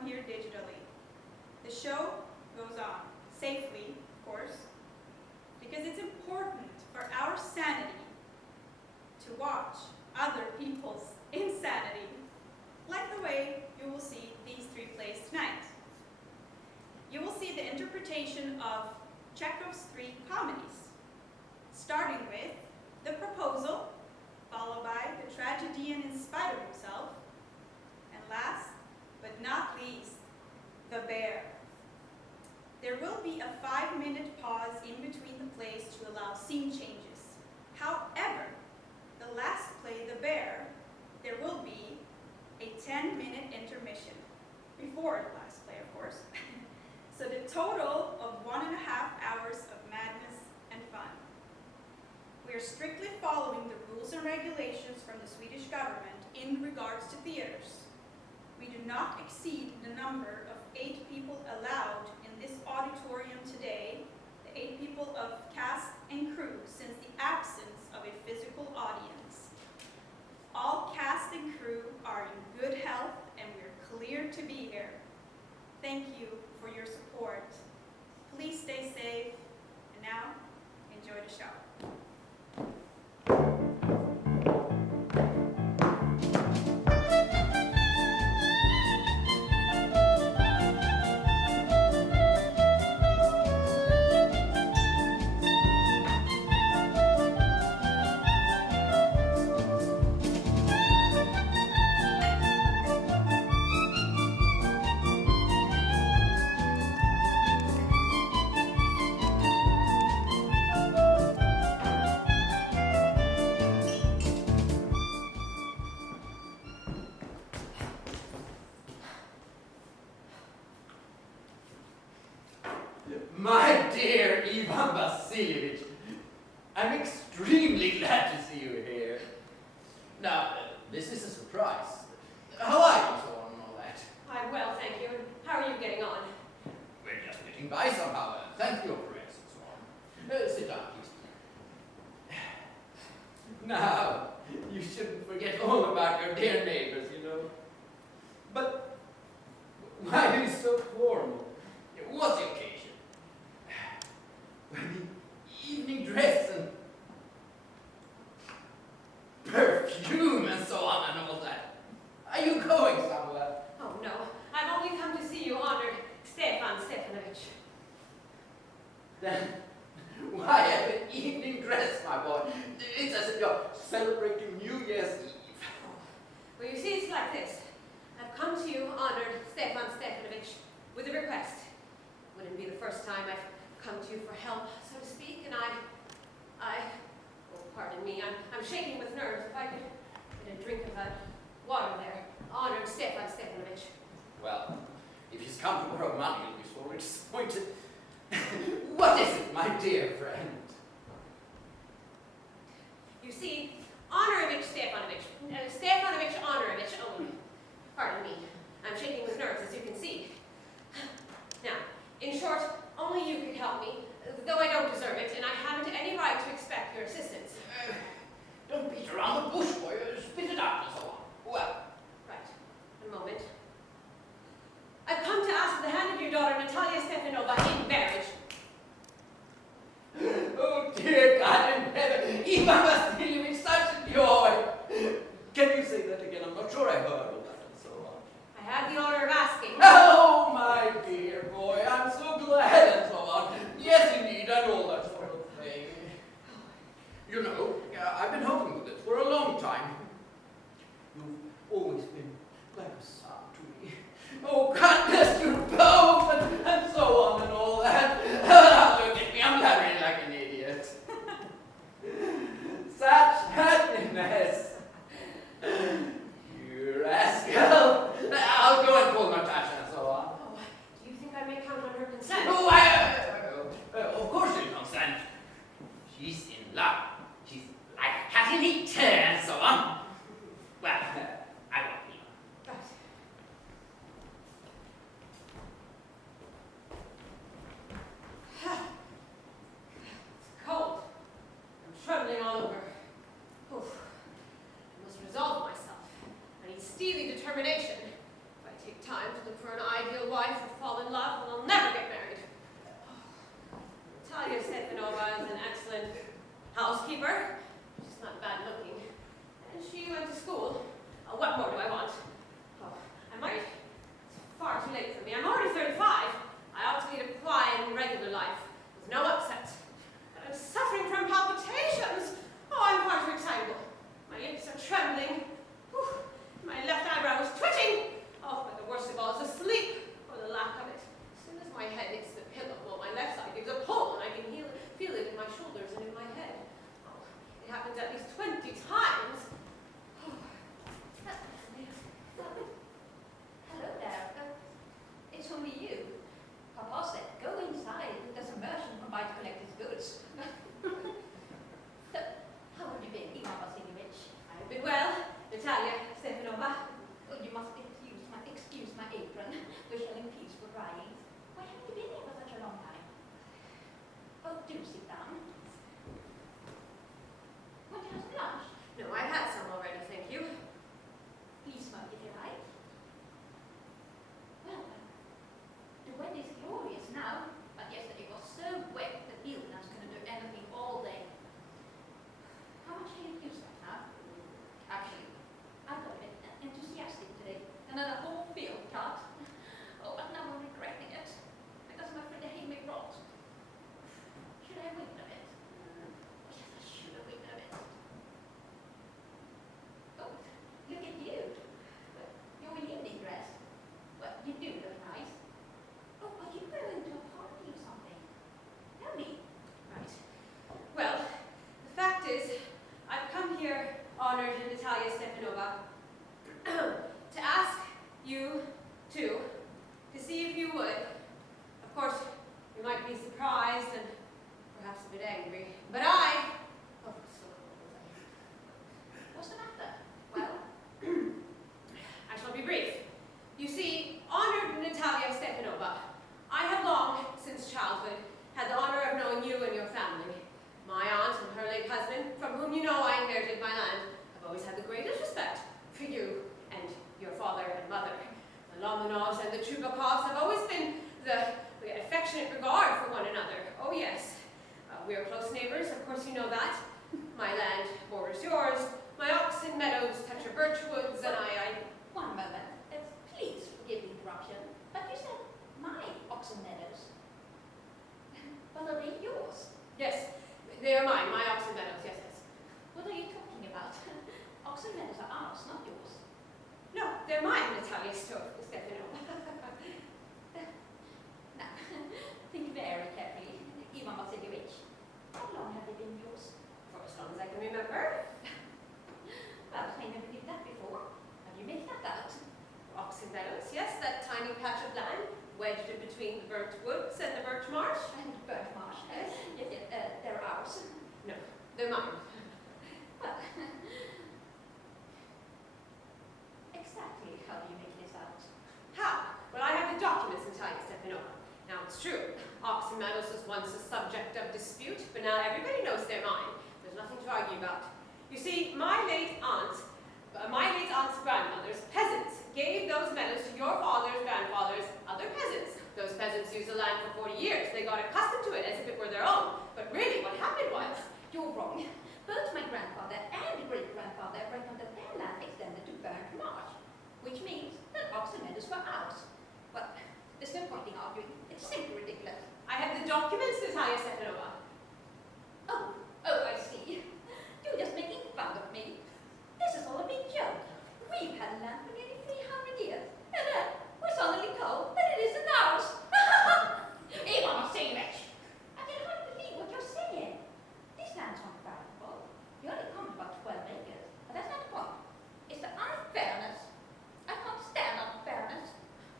from here digitally. The show goes on, safely, of course, because it's important for our sanity to watch other people's insanity, like the way you will see these three plays tonight. You will see the interpretation of Chekhov's three comedies, starting with The Proposal, followed by The Tragedian in Spite of Himself, and last but not least, The Bear. There will be a 5-minute pause in between the plays to allow scene changes. However, the last play, The Bear, there will be a 10-minute intermission, before the last play, of course. So the total of 1.5 hours of madness and fun. We are strictly following the rules and regulations from the Swedish government in regards to theaters. We do not exceed the number of 8 people allowed in this auditorium today, the 8 people of cast and crew, since the absence of a physical audience. All cast and crew are in good health and we're cleared to be here. Thank you for your support. Please stay safe, and now, enjoy the show. My dear Ivan Vasilievich, I'm extremely glad to see you here. Now, this is a surprise. How are you, so on and all that? I'm well, thank you. And how are you getting on? We're just getting by somehow. Thank you for your prayers and so on. Sit down, please. Now, you shouldn't forget all about your dear neighbors, you know. But why are you so formal? What's the occasion? Well, the evening dress and perfume and so on and all that. Are you going somewhere? Oh, no. I've only come to see you, honored Stefan Stefanovich. Then why have an evening dress, my boy? It's as if you're celebrating New Year's Eve. Well, you see, it's like this. I've come to you, honored Stefan Stefanovich, with a request. Wouldn't be the first time I've come to you for help, so to speak, and oh, pardon me, I'm shaking with nerves. If I could get a drink of that water there, honored Stefan Stefanovich. Well, if he's come to borrow money, he'll be sorely disappointed. What is it, my dear friend? You see, Honorovich Stefanovich, Stefanovich Honorovich, oh, pardon me, I'm shaking with nerves, as you can see. Now, in short, only you could help me, though I don't deserve it, and I haven't any right to expect your assistance. Don't beat around the bush, boy. Spit it out and so on. Well. Right. A moment. I've come to ask the hand of your daughter, Natalia Stefanova, in marriage. Oh, dear God in heaven. Ivan Vasilievich, such joy. Can you say that again? I'm not sure I heard all that and so on. I have the honor of asking. Oh, my dear boy, I'm so glad and so on. Yes, indeed, and all that sort of thing. You know, I've been hoping for this for a long time. You've always been like a son to me. Oh, God bless you both, and so on and all that. excellent housekeeper. She's not bad looking. And she went to school. What more do I want? Oh, I might. It's far too late for me. I'm already 35. I ought to lead a quiet and regular life with no upset. But I'm suffering from palpitations. Oh, I'm far too excitable. My lips are trembling. Whew. My left eyebrow is twitching. Oh, but the worst of all is the sleep, or the lack of it. As soon as my head hits the pillow, well, my left side gives a pull, and I can feel it in my shoulders and in my head. Oh, it happens at least 20 times. Hello there. It's only you. Papa said, go inside. There's a merchant who might collect his goods. So, how have you been, Ivan Vasilievich? I've been well, Natalia Stefanova. Oh, you must excuse my apron. We're shelling peas for drying. Why haven't you been here for such a long time? Oh, do sit down. Want to have some lunch? No, I've had some already, thank you. Please smoke if you like. Well, the weather is glorious now, but yesterday was so wet that Ilna's couldn't do anything all day. How much have you used right now? Actually, I got a bit enthusiastic today. Another whole field cut. Oh, but now I'm regretting it. Because I'm afraid the hay may rot. Should I have waited a bit? Yes, I should have waited a bit. Oh, look at you. You're in evening dress. Well, you do look nice. Oh, are you going to a party or something? Tell me. Right. Well, the fact is, I've come here, honored Natalia Stefanova, to ask you two to see if you would. Of course, you might be surprised and perhaps a bit angry, but I. Oh, so What's the matter? Well, I shall be brief. You see, honored Natalia Stefanova, I have long, since childhood, had the honor of knowing you and your family. My aunt and her late husband, from whom you know I inherited my land, have always had the greatest respect for you and your father and mother. The Lomonovs and the Trubakovs have always been the affectionate regard for one another. Oh yes, we are close neighbors, of course you know that. My land borders yours, my oxen meadows touch your birch woods, and I... one moment. Please forgive the interruption, but you said my oxen meadows. But are they yours? Yes, they are mine, my oxen meadows, yes, yes. What are you talking about? Oxen meadows are ours, not yours. No, they're mine, Natalia Stefanova. Now, think very carefully, Ivan Vasilievich. How long have they been yours? For as long as I can remember. Well, I never did that before. How do you make that out? Oxen meadows, yes, that tiny patch of land wedged in between the birch woods and the birch marsh. And birch marsh. Yes, they're ours. No, they're mine. Well, exactly how do you make this out? How? Well, I have the documents, Natalia Stefanova. Now, it's true. Oxen meadows was once a subject of dispute, but now everybody knows they're mine. There's nothing to argue about. You see, my late aunt's grandmothers, peasants, gave those meadows to your father's grandfather's other peasants. Those peasants used the land for 40 years. They got accustomed to it as if it were their own. But really, what happened was... You're wrong. Both my grandfather and great-grandfather reckoned that their land extended to burnt marsh, which means that oxen meadows were ours. But there's no point in arguing. It's simply ridiculous. I have the documents, Natalia Stefanova. Oh, I see. You're just making fun of me. This is all a big joke. We've had land for nearly 300 years, and then we're suddenly told that it isn't ours. Ivan Vasilievich! I can hardly believe what you're saying. This land's not valuable. You only come about 12 acres, but that's not the point. It's the unfairness. I can't stand unfairness.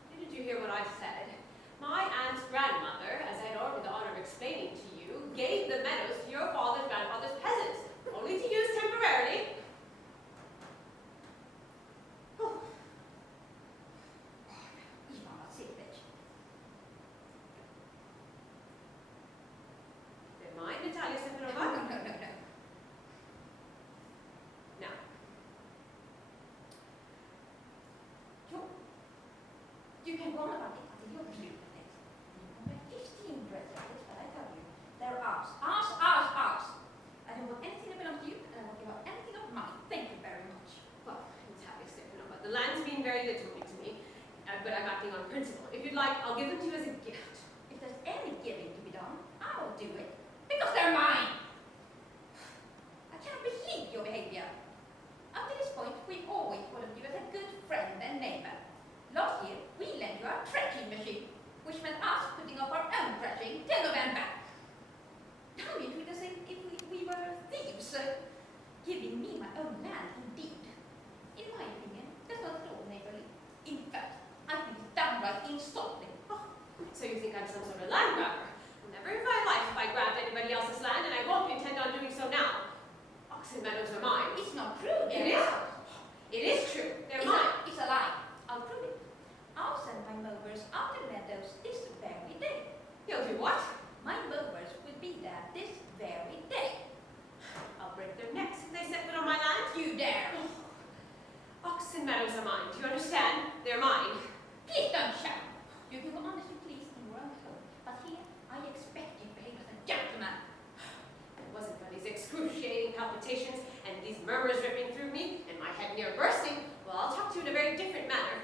Didn't you hear what I said? My aunt's grandmother, as I had already the honor of explaining to you, gave the meadows to your father's grandfather's peasants, only to use temporarily. Oh. Ivan Vasilievich. They're mine, Natalia Stefanova. No. Now. You can go on about it until you're through with it. You can bet 15 bread rabbits, but I tell you, they're ours. Ours. but I'm acting on principle. If you'd like, I'll give them to you as a gift. If there's any giving to be done, I'll do it. Because they're mine. I can't believe your behavior. Up to this point, we always thought of you as a good friend and neighbor. Last year, we lent you our threshing machine, which meant us putting off our own threshing till November. Now you treat us as if we were thieves, giving me my own land indeed. In my opinion, that's not at all neighborly. In fact, I think it's downright insulting. Oh, so you think I'm some sort of land grabber? Never in my life have I grabbed anybody else's land, and I won't intend on doing so now. Oxen meadows are mine. It's not true, It they're is. ours. It is true. They're It's mine. It's a lie. I'll prove it. I'll send my mowers out to meadows this very day. You'll do what? My mowers will be there this very day. I'll break their necks if they set foot on my land. You dare. Oxen meadows are mine. Do you understand? They're mine. Please don't shout. You can go on as you please in your own home, but here I expect you to behave as a gentleman. If it wasn't for these excruciating palpitations and these murmurs ripping through me and my head near bursting, well, I'll talk to you in a very different manner.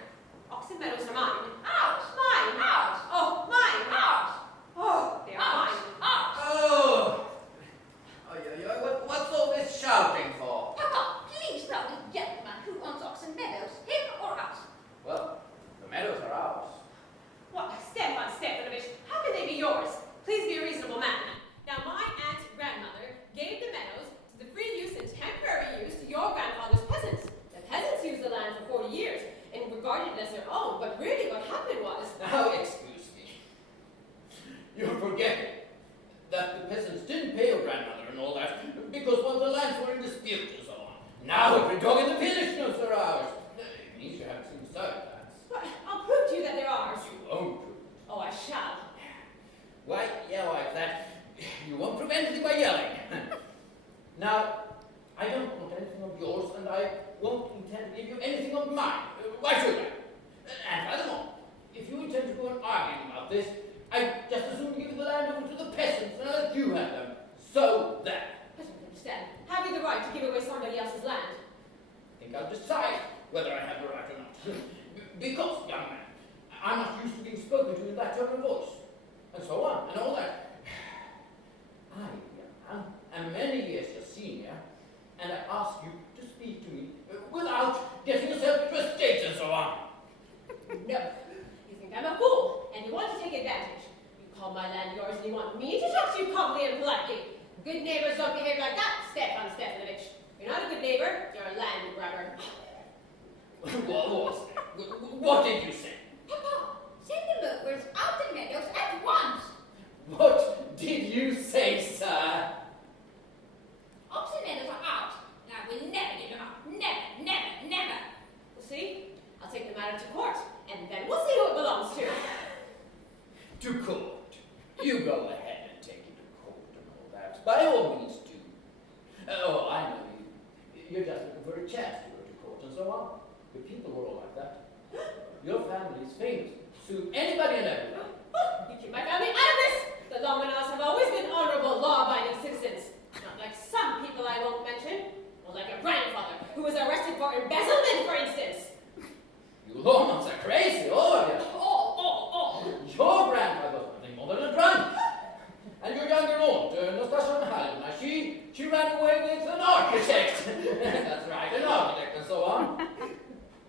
Oxen meadows are mine. Ours. Mine. Ours. Oh, mine. Ours. Oh, they are Ours. mine. Ours. Oh! What's all this shouting for? Papa, please tell the gentleman who owns Oxen Meadows, him or us. Well, the meadows are ours. What, Stefanovich, how can they be yours? Please be a reasonable man. Now, my aunt's grandmother gave the meadows to the free use and temporary use to your grandfather's peasants. The peasants used the land for 40 years and regarded it as their own, but really what happened was... Now, excuse me. You're forgetting that the peasants didn't pay your grandmother and all that because one of the lands were in dispute and so on. Now every dog in the village knows they're ours. It means you haven't seen side lands. But I'll prove to you that they're ours. You won't prove it. Oh, I shall. Why, yeah, like that. You won't prove anything by yelling. Now, I don't want anything of yours, and I won't intend to give you anything of mine. Why should I? And furthermore, if you intend to go on arguing about this, I'd just as soon give the land over to the peasants and let you have them. So that. I don't understand. Have you the right to give away somebody else's land? I think I'll decide whether I have the right or not. Because, young man, I'm not used to being spoken to in that tone of voice. And so on, and all that. I, young man, am many years your senior, and I ask you to speak to me without getting yourself into a state and so on. No. You think I'm a fool, and you want to take advantage. You call my land yours, and you want me to talk to you calmly and politely. Good neighbors don't behave like that, Stefan Stefanovich. You're not a good neighbor, you're a land grabber. What did you say? Papa, send the mowers out to meadows at once. What did you say, sir? Oxen Meadows are ours, and I will never give them up. Never, never, never. We'll see. I'll take the matter to court, and then we'll see who it belongs to. To court. You go ahead and take it to court and all that. By all means do. Oh, I know you. You're just looking for a chance to go to court and so on. The people were all like that. Your family is famous. Sue anybody and everybody. You keep my family out of this! The Lomanovs have always been honorable, law-abiding citizens. Not like some people I won't mention. Or like your grandfather, who was arrested for embezzlement, for instance. You Lomans are crazy, all of you. All. Your grandfather was nothing more than a drunk. And your younger aunt, Natasha Coralic, she ran away with an architect. That's right, an architect and so on.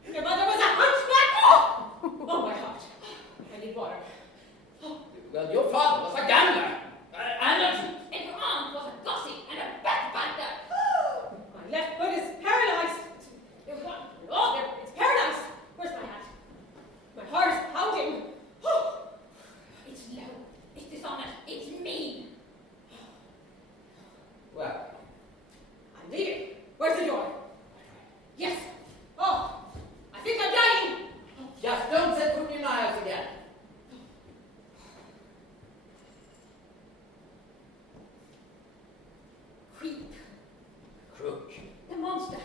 Your mother was a hunchback! Oh, my heart. I need water. Well, your father was a gambler. And a cheat. And your aunt was a gossip and a backbiter. My left foot is paralyzed. Oh, it's paralyzed. Where's my hat? My heart is pounding. It's low. It's dishonest. It's mean. Well, I'm leaving. Where's the door? Yes. Oh, I think I'm dying. just don't set foot in my house again. Creep. Crook. The monster.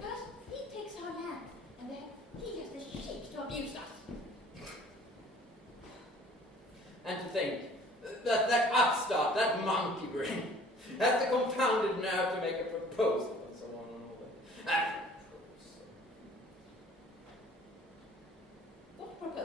First, he takes our land, and then he has the cheek to abuse us. And to think that upstart, that monkey brain, has the confounded nerve to make a proposal and so on and all that. What proposal?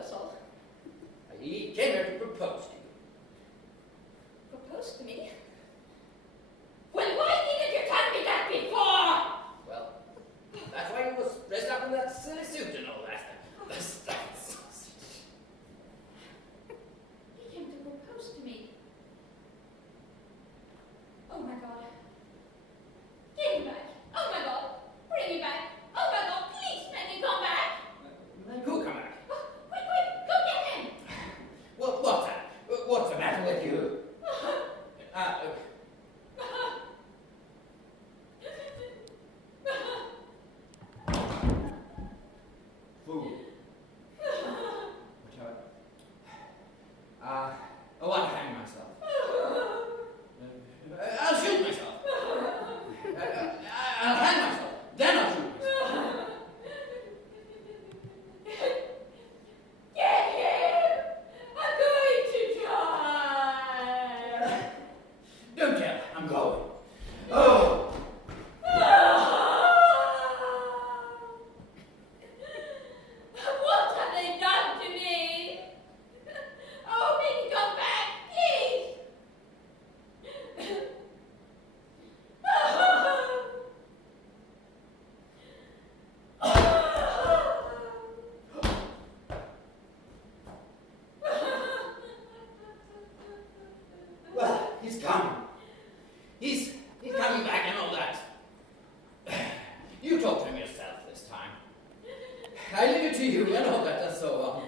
Oh, I'll hang myself. I'll shoot myself. I'll hang myself. Then I'll shoot myself. Get him! I'm going to die! Don't care. I'm going. Oh! What have they done to me? Oh, make me come back, please! Well, he's coming. He's coming back and all that. You talk to him yourself this time. I leave it to you and all that and so on.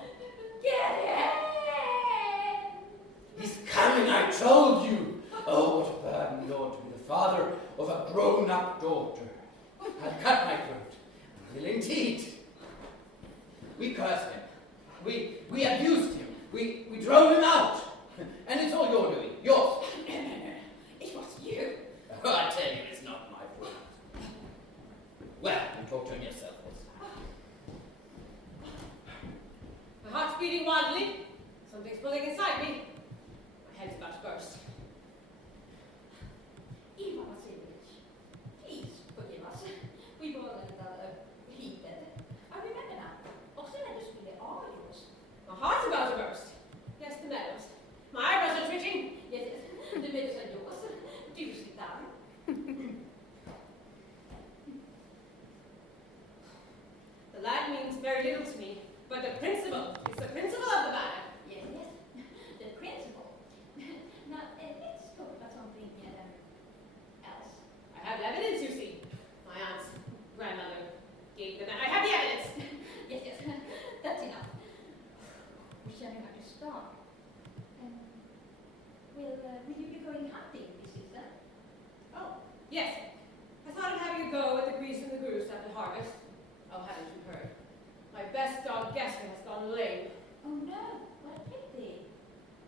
Get him! He's coming, I told you. Oh, what a burden, Lord, to be the father of a grown-up daughter. I'll cut my throat. I will indeed. We cursed him. We abused him. We drove him out. And it's all your doing. Yours. It was you. Oh, I tell you, it's not my fault. Well, you talk to him yourself this time. My heart's beating wildly. Something's pulling inside me. My head's about to burst. Ivan Vasilievich, please forgive us. We were a little heated. I remember now. Och, sen är det skulle avgöras. My heart's about to burst. Yes, the meadows. My eyebrows are twitching. Yes, yes. The meadows are yours. Do sit down. The lad means very little to me, but the principle is the principle of the matter. Yes, yes. The principle. Now, let's talk about something else. I have the evidence, you see. My aunt's grandmother gave them. I have the evidence. Yes, yes. That's enough. We shall have to start. Will you be going hunting this season? Oh, yes. I thought of having a go at the grease and the goose after harvest. Oh, haven't you heard? My best dog Gesser has gone lame. Oh no, what a pity.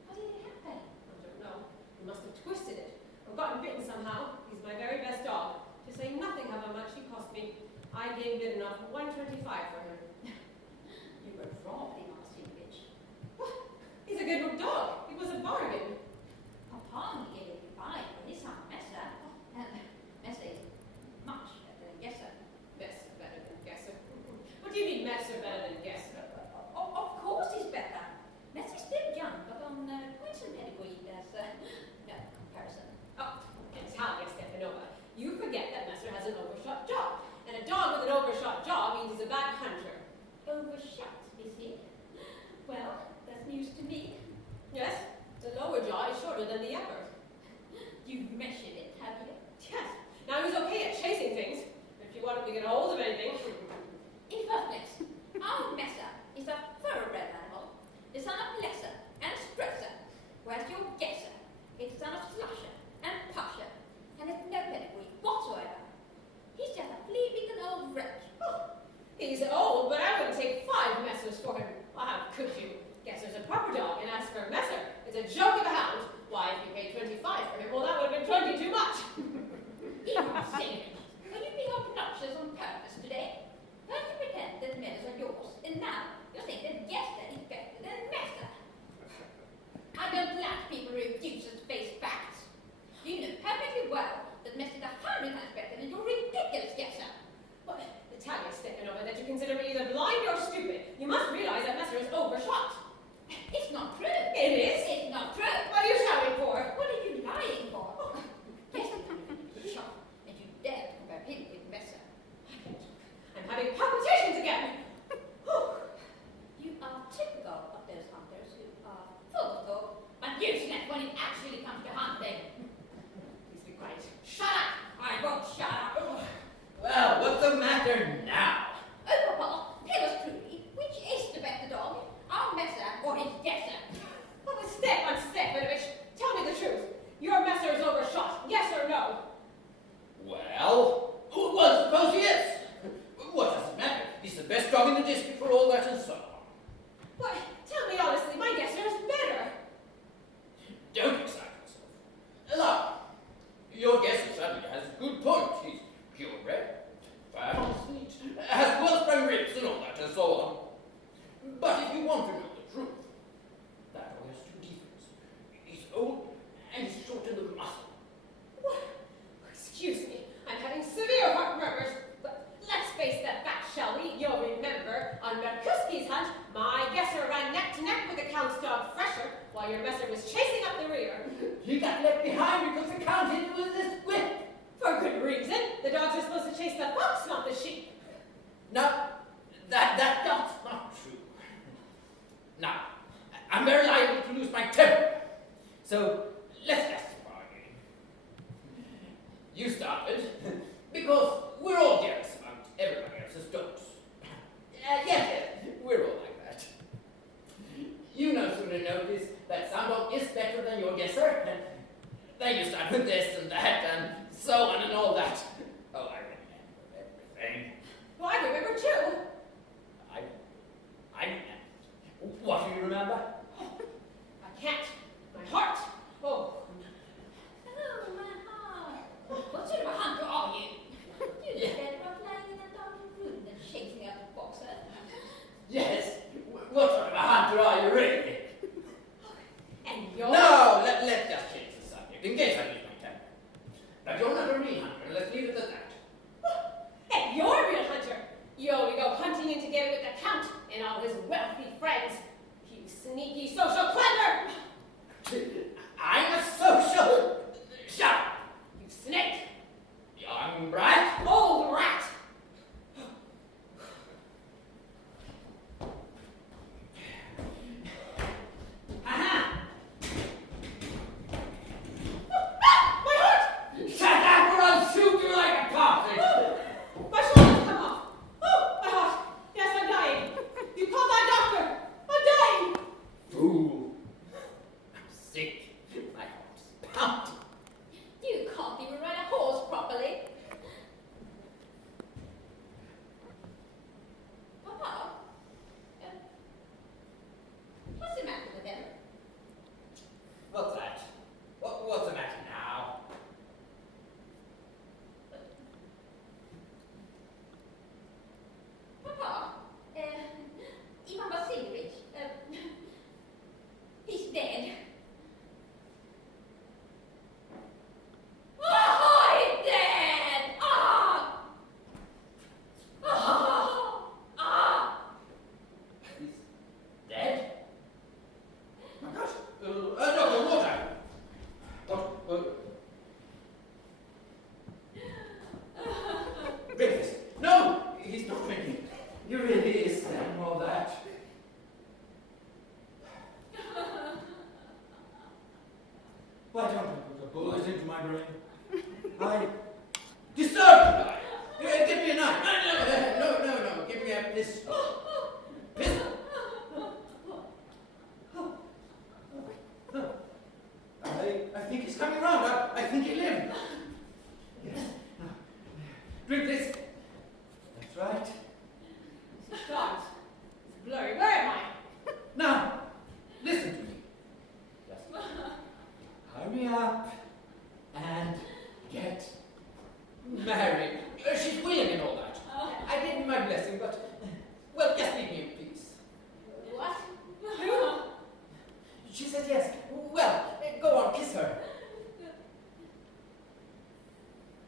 How did it happen? I don't know. He must have twisted it or gotten bitten somehow. He's my very best dog. To say nothing of how much he cost me. I gave bid enough for $125 for him. You were wrong, Ivan Vasilievich. What? He's a good dog. It was a bargain. Papa gave it by for his son, Messa. And Messa is much better than Gesser. Messer better than Gesser. What do you mean Messer better than Gesser? Of course he's better. Messa is still young, but on points and pedigree there's no comparison. Oh, Natalia Stepanova, you forget that Messer has an overshot jaw. And a dog with an overshot jaw means he's a bad hunter. Overshot, is he? Well, that's news to me. Yes, the lower jaw is shorter than the upper. You've measured it, have you? Yes. Now he's okay at chasing things. If you want him to get a hold of anything. In the first place, our Messa is a thoroughbred animal, the son of Lesser and Stresser, whereas your Gesser is the son of Slusher and Pusher, and has no pedigree whatsoever. He's just a flea-bitten old wretch. Oh, he's old, but I wouldn't take 5 Messers for him. Well, how could you? Gesser's a proper dog, and as for Messer, it's a joke of a hound. Why, if you paid 25 for him, well, that would have been 20 too much. Ivan Vasilievich, are you being obnoxious on purpose today? First you pretend that meadows are yours, and now you think that Gesser is better than Messer. I don't like people who refuse to face facts. You know perfectly well that Messer is 100 times better than your ridiculous Gesser. Well, Natalia Stepanova, that you consider me either blind or stupid. You must realize that Messer is overshot. It's not true. It is. It's not true. What are you shouting for? What are you lying for? Gesser is shot, and you dare to compare him with Messer. I'm having palpitations again. You are too your messer was chasing up the rear. He got left behind because the count hit him with this whip. For good reason. The dogs are supposed to chase the fox, not the sheep. No, that's not true. Now, I'm very liable to lose my temper. So, let's just bargain. You started because we're all jealous about everybody else's dogs. Yes, we're all like that. You no sooner notice that some dog is better than your guesser, and then you start with this and that and so on and all that. Oh, I remember everything. Well, I remember too. I what do you remember? I can't. My heart. Oh. Oh, my heart. What sort of a hunter are you? You look better off lying in that dark room than chasing after foxes. Yes. What sort of a hunter are you really? And you're... No, let's just change the subject in case I lose my temper. But you're not a real hunter. Let's leave it at that. And you're a real hunter. You only go hunting in together with the Count and all his wealthy friends. You sneaky social clever! I'm a social... Shut up! You snake! Young brat! Old rat! Aha! My heart! Shut up or I'll shoot you like a puppet! My shoulder's come off! Oh, my heart! Yes, I'm dying! You call that doctor! I'm dying! Fool! I'm sick. My heart's pounding. You can't even ride a horse properly. Papa? What's the matter with him? What's that? What's the matter now? Papa? Ivan Vasilievich, he's dead. Oh, he's dead! Ah! Ah! Ah! He's dead? My gosh. Doctor, water! Drink this. No! He's not drinking. He really is saying all that. Why don't I put a bullet into my brain? I deserve to die. Give me a knife. No. Give me a pistol. Pistol. I think he's coming round. I think he lived. Yes. Drink this. That's right. It's dark. It's blurry. Where am I? Now, listen to me. Just hurry up and get married. She's willing and all that. I gave you my blessing, but, well, just leave me in peace. What? Who? She said yes. Well, go on, kiss her.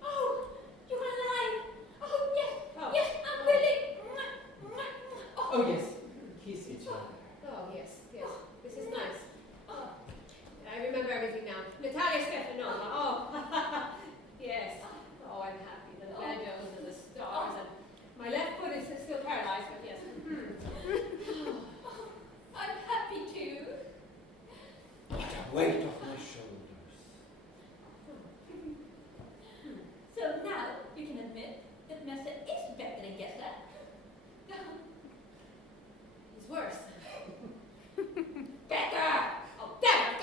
Oh, you're alive! Oh, yes, Oh. yes, I'm willing! Oh, yes. Kiss each other. Oh, yes. This is nice. Oh, I remember everything now. Natalia Stefanova. Oh, yes. Oh, I'm happy. The meadows and the stars and my left foot is still paralyzed, but yes. I'm happy too. What a weight off my shoulders. So now you can admit that Messer is better than Gessler. It's worse. Better! Oh, damn it!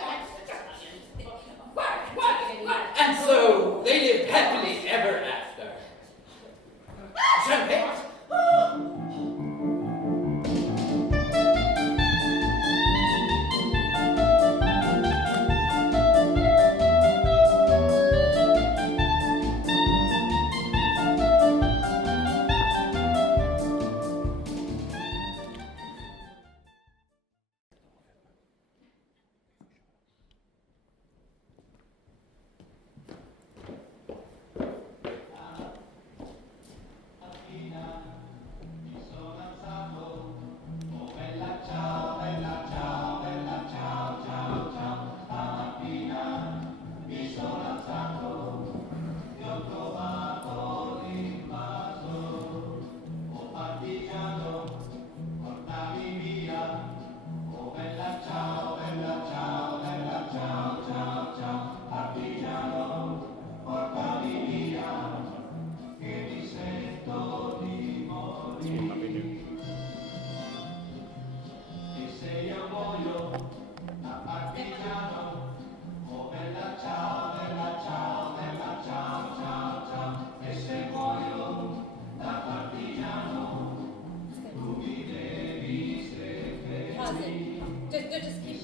Work! And so they lived happily ever after. Champagne.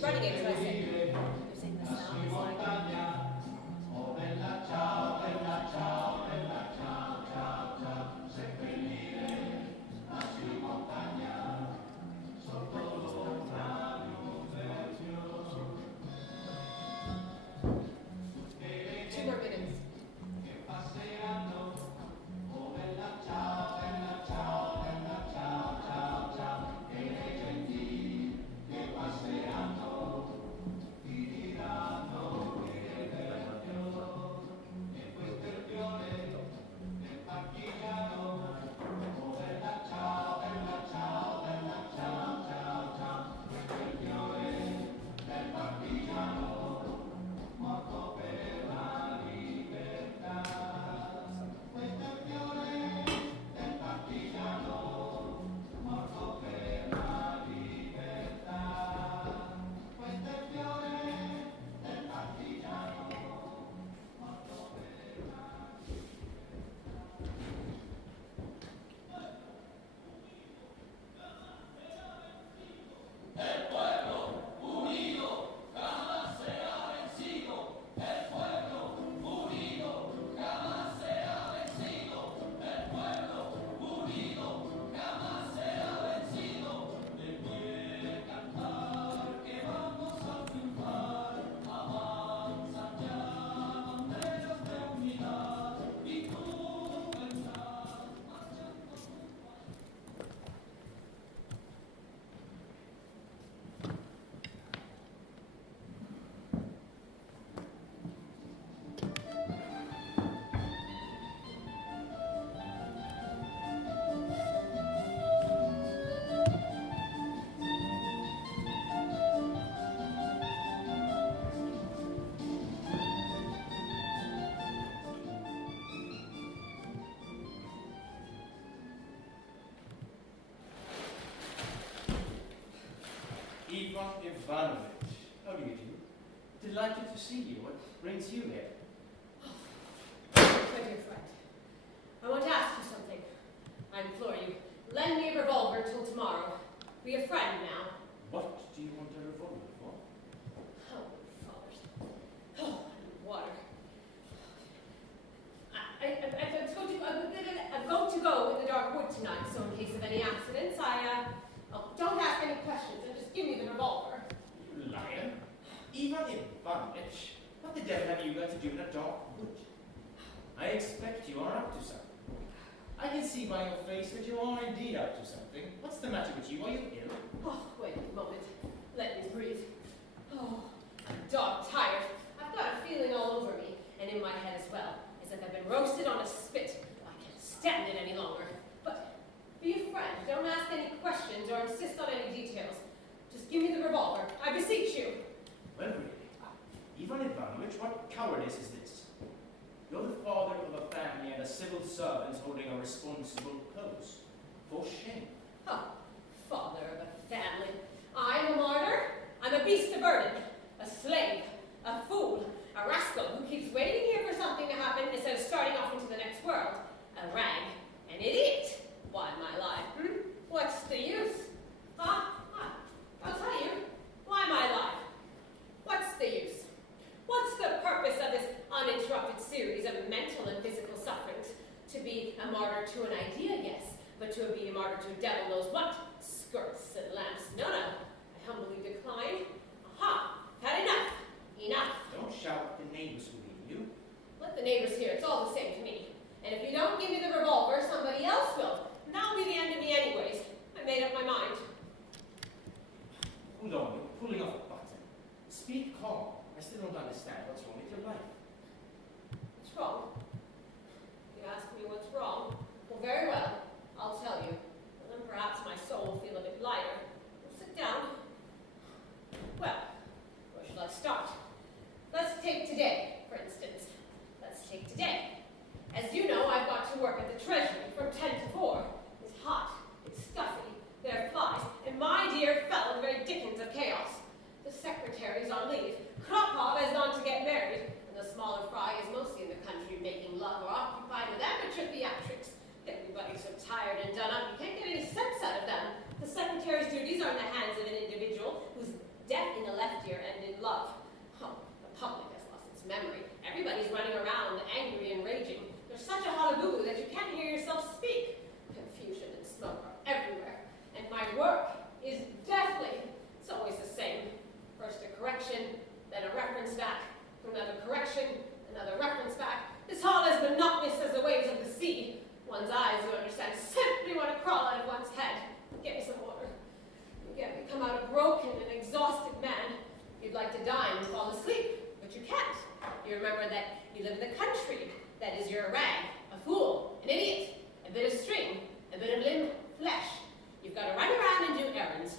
Renegades, I say. You're saying the sound is like... Two more minutes. Ivanovich, how do you do? Delighted to see you. What brings you here? My dear friend, I want to ask you something. I implore you, lend me a revolver till tomorrow. Be a friend now. What do you want a revolver for? Oh, fathers. Oh, water. I'm going to go in the dark wood tonight, so in case of any accidents, don't ask any questions and just give me the revolver. You liar. Ivan Ivanovich, what the devil have you got to do in a dark wood? I expect you are up to something. I can see by your face that you are indeed up to something. What's the matter with you? Are you ill? Oh, wait a moment. Let me breathe. Oh, I'm dog tired. I've got a feeling all over me, and in my head as well, as if I've been roasted on a spit. I can't stand it any longer. But be a friend. Don't ask any questions or insist on any details. Just give me the revolver. I beseech you. Well, really, Ivan Ivanovich, what cowardice is this? You're the father of a family and a civil servant holding a responsible post. For shame. Huh. Father of a family. I'm a martyr. I'm a beast of burden. A slave. A fool. A rascal who keeps waiting here for something to happen instead of starting off into the next world. A rag. An idiot. Why my life? What's the use? Huh? I'll tell you. Why my life? What's the use? What's the purpose of this uninterrupted series of mental and physical sufferings? To be a martyr to an idea, yes, but to be a martyr to devil knows what? Skirts and lamps. No. I humbly decline. Aha! Had enough. Enough. Don't shout, the neighbors will hear you. Let the neighbors hear. It's all the same to me. And if you don't give me the revolver, somebody else will. And that'll be the end of me anyways. I made up my mind. Hold on, you're pulling off a button. Speak calm. I still don't understand what's wrong with your life. What's wrong? You ask me what's wrong? Well, very well. I'll tell you. And then perhaps my soul will feel a bit lighter. Sit down. Well, where shall I start? Let's take today, for instance. Let's take today. As you know, I've got to work at the Treasury from 10 to 4. It's hot. It's stuffy. There are flies. And my dear fellow, the very dickens of chaos. The secretary's on leave. Chekhov has gone to get married. And the smaller fry is mostly in the country correction, another reference back. It's all as monotonous as the waves of the sea. One's eyes, you understand, simply want to crawl out of one's head. Get me some water. You get me come out a broken and exhausted man. You'd like to dine and fall asleep, but you can't. You remember that you live in the country. That is, you're a rag, a fool, an idiot, a bit of string, a bit of limb, flesh. You've got to run around and do errands.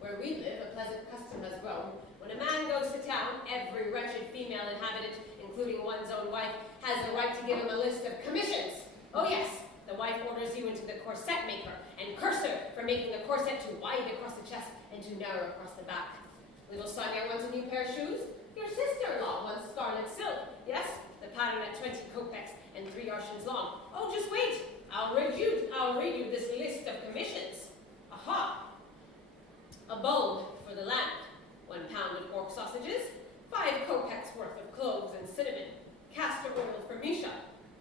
Where we live, a pleasant custom has grown. When a man goes to town, every wretched female inhabitant, including one's own wife, has the right to give him a list of commissions. Oh yes, the wife orders you into the corset maker and curse her for making the corset too wide across the chest and too narrow across the back. Little Sonia wants a new pair of shoes. Your sister-in-law wants scarlet silk. Yes, the pattern at 20 kopecks and 3 arshins long. Oh, just wait. I'll read you this list of commissions. Aha! A bowl for the lamp, 1 pound of pork sausages, 5 kopecks worth of cloves and cinnamon, castor oil for Misha,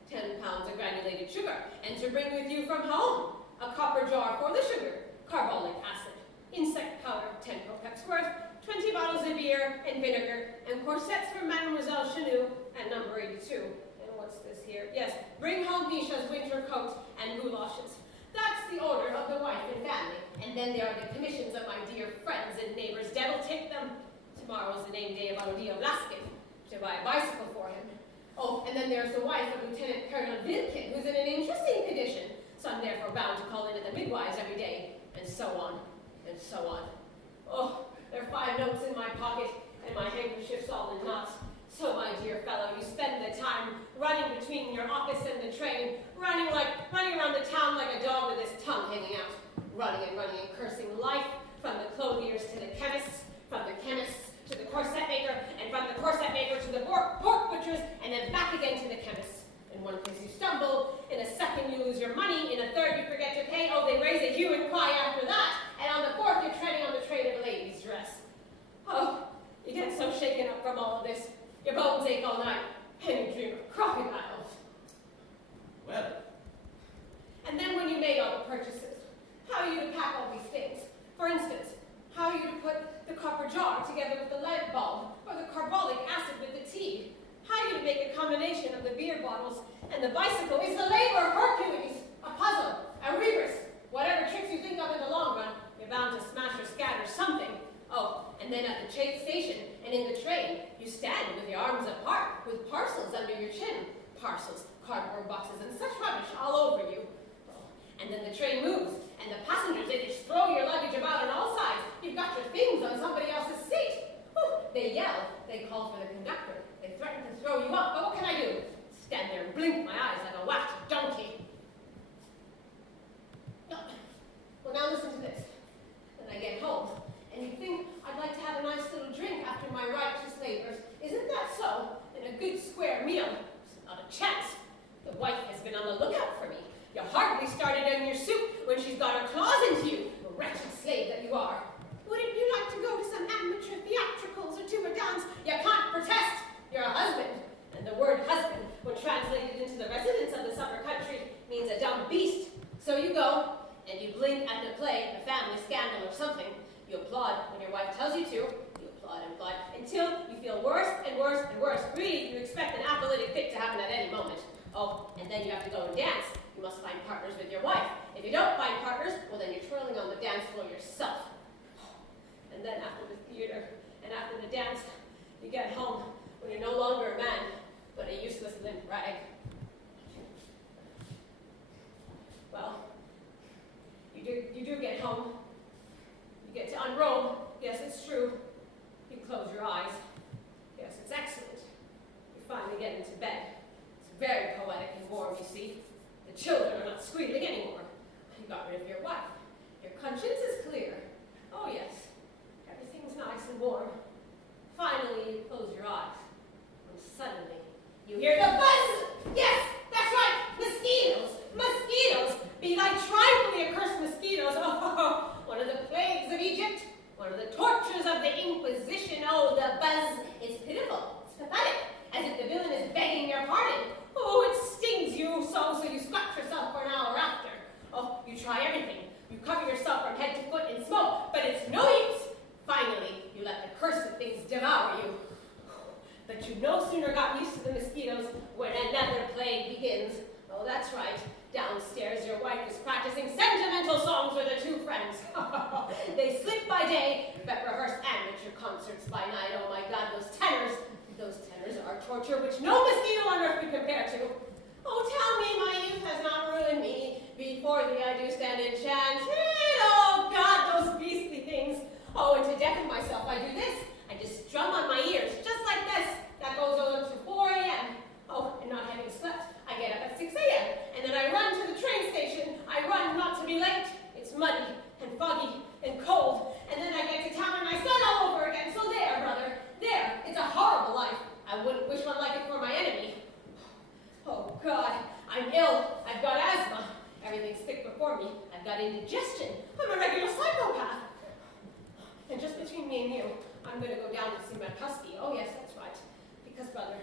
10 pounds of granulated sugar, and to bring with you from home, a copper jar for the sugar, carbolic acid, insect powder, 10 kopecks worth, 20 bottles of beer and vinegar, and corsets for Mademoiselle Chanou at number 82. And what's this here? Yes, bring home Misha's winter coat and goulashes. That's the order of the wife and family. And then there are the commissions of my dear friends and neighbors. Devil take them. Tomorrow's the name day of Alodia Vlaskin, to buy a bicycle for him. Oh, and then there's the wife of Lieutenant Colonel Vilkin, who's in an interesting condition. So I'm therefore bound to call in at the midwives every day, and so on, and so on. Oh, there are 5 notes in my pocket, and my handkerchief's all in knots. So, my dear fellow, you spend the time running between your office and the train, running around the town like a dog with his tongue hanging out, running and cursing life, from the clothiers to the chemists, from the chemists to the corset maker, and from the corset maker to the pork butchers, and then back again to the chemists. In one case you stumble, in a second you lose your money, in a third you forget to pay, oh, they raise a hue and cry after that, and on the 4th you're treading on the train of a lady's dress. Oh, you get so shaken up from all of this. Your bones ache all night, and you dream of crocodiles. Well. And then when you made all the purchases, how are you to pack all these things? For instance, how are you to put the copper jar together with the lead bulb, or the carbolic acid with the tea? How are you to make a combination of the beer bottles and the bicycle? Is the labor of Hercules a puzzle, a rebus? Whatever tricks you think of in the long run, you're bound to smash or scatter something. Oh, and then at the station and in the train, you stand with your arms apart, with parcels under your chin. Parcels, cardboard boxes, and such rubbish all over you. Oh, and then the train moves, and the passengers, they just throw your luggage about on all sides. You've got your things on somebody else's seat. Whew, they yell, they call for the conductor, they threaten to throw you up, but what can I do? Stand there and blink my eyes like a whacked donkey. No. Well, now listen to this. Then I get home, and you think I'd like to have a nice little drink after my righteous labors. Isn't that so? And a good square meal. Not a chance. The wife has been on the lookout for me. You hardly started on your soup when she's got her claws into you, the wretched slave that you are. Wouldn't you like to go to some amateur theatricals or to a dance? You can't protest. You're a husband. And the word husband, when translated into the residents of the summer country, means a dumb beast. So you go, and you blink at the play, a family scandal or something. You applaud when your wife tells you to. You applaud and applaud until you feel worse and worse and worse. Really, you expect an apoplectic fit to happen at any moment. Oh, and then you have to go and dance. You must find partners with your wife. If you don't find partners, well then you're twirling on the dance floor yourself. And then after the theater and after the dance, you get home when you're no longer a man, but a useless limp rag. Well, you do get home. You get to unrobe. Yes, it's true. You close your eyes. Yes, it's excellent. You finally get into bed. It's very poetic and warm, you see. The children are not squealing anymore. You got rid of your wife. Your conscience is clear. Oh, yes. Everything's nice and warm. Finally, you close your eyes. And suddenly, you hear the buzz! Yes, that's right! Mosquitoes! Mosquitoes! Be thy trifling accursed mosquitoes! Oh, one of the plagues of Egypt. One of the tortures of the Inquisition. Oh, the buzz. It's pitiful. It's pathetic. As if the villain is begging your pardon. Oh, it stings you so you scratch yourself for an hour after. Oh, you try everything. You cover yourself from head to foot in smoke, but it's no use. Finally, you let the cursed things devour you. But you no sooner got used to the mosquitoes when another plague begins. Oh, that's right. Downstairs, your wife is practicing sentimental songs with her two friends. They sleep by day, but rehearse amateur concerts by night. Oh my God, those tenors are torture which no mosquito on earth could compare to. Oh, tell me my youth has not ruined me. Before thee I do stand enchanted. Oh God, those beastly things. Oh, and to deafen myself, I do this. I just strum on my ears, just like this. That goes on to 4 a.m. Oh, and not having slept, I get up at 6 a.m. And then I run to the train station. I run not to be late. It's muddy and foggy and cold. And then I get to town and I start all over again. So there, brother, there. It's a horrible life. I wouldn't wish one like it for my enemy. Oh, God, I'm ill. I've got asthma. Everything's thick before me. I've got indigestion. I'm a regular psychopath. And just between me and you, I'm going to go down and see McCuskey. Oh, yes, that's right. Because, brother,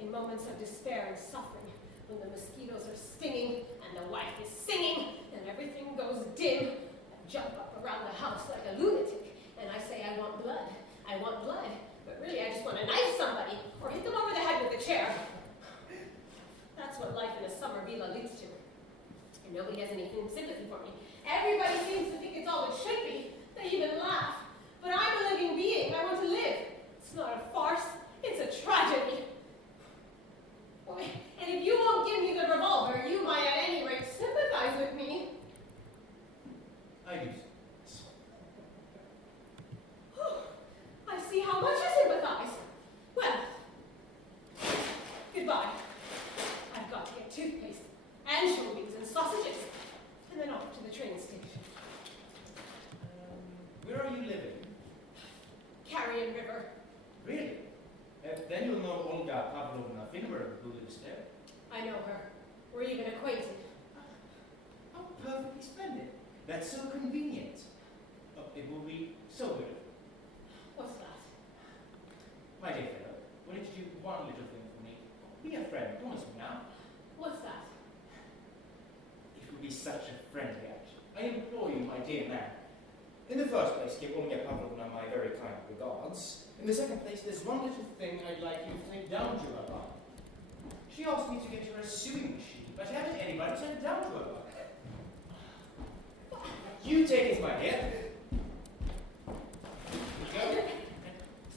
in moments of despair and suffering, when the mosquitoes are stinging and the wife is singing and everything goes dim, I jump up around the house like a lunatic and I say, I want blood. I want blood. But really, I just want to knife somebody or hit them over the head with a chair. That's what life in a summer villa leads to. And nobody has any sympathy for me. Everybody seems to think it's all it should be. They even laugh. But I'm a living being. I want to live. It's not a farce. It's a tragedy. Boy, and if you won't give me the revolver, you might at any rate sympathize with me. I do. I see how much you sympathize. Well, goodbye. I've got to get toothpaste, anchovies, and sausages, and then off to the train station. Where are you living? Carrion River. Really? Then you'll know Olga Pavlovna Finberg, who lives there. I know her. We're even acquainted. How perfectly splendid. That's so convenient. Oh, it will be so good. What's that? My dear fellow, why don't you do one little thing for me? Be a friend, promise me now. What's that? It would be such a friendly act. I implore you, my dear man. In the first place, give Olga Pavlovna my very kind regards. In the second place, there's one little thing I'd like you to take down to her about. She asked me to get her a sewing machine, but haven't anybody sent it down to her about. You take it, my dear. Here you go.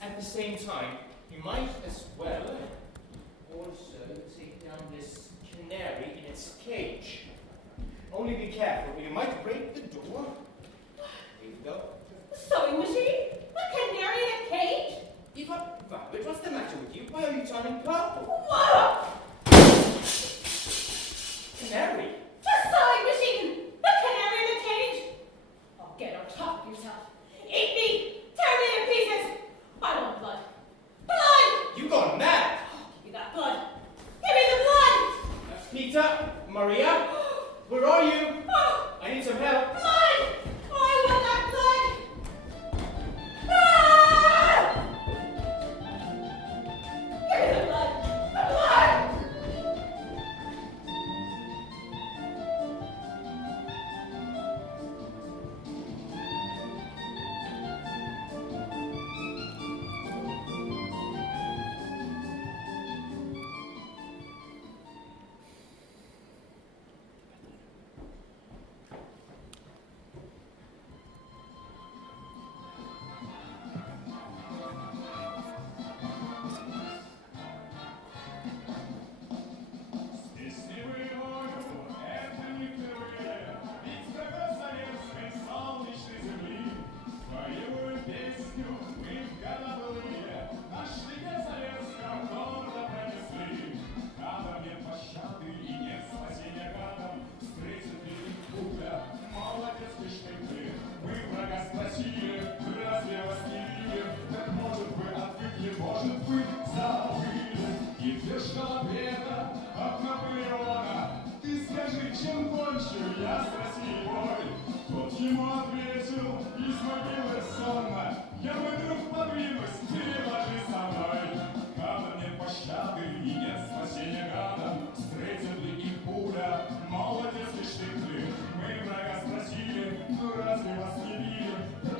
At the same time, you might as well also take down this canary in its cage. Only be careful, or you might break the door. Here you go. A sewing machine? A canary in a cage? Violet, what's the matter with you? Why are you turning purple? Whoa! Canary? A sewing machine! A canary in a cage! Oh, get on top of yourself. Eat me! Tear me in pieces! I want blood. Blood! You gone mad! Oh, give me that blood. Give me the blood! Peter, Maria, where are you? Oh, I need some help. blood! Oh, I want that blood! Ah! Give me the blood! The blood!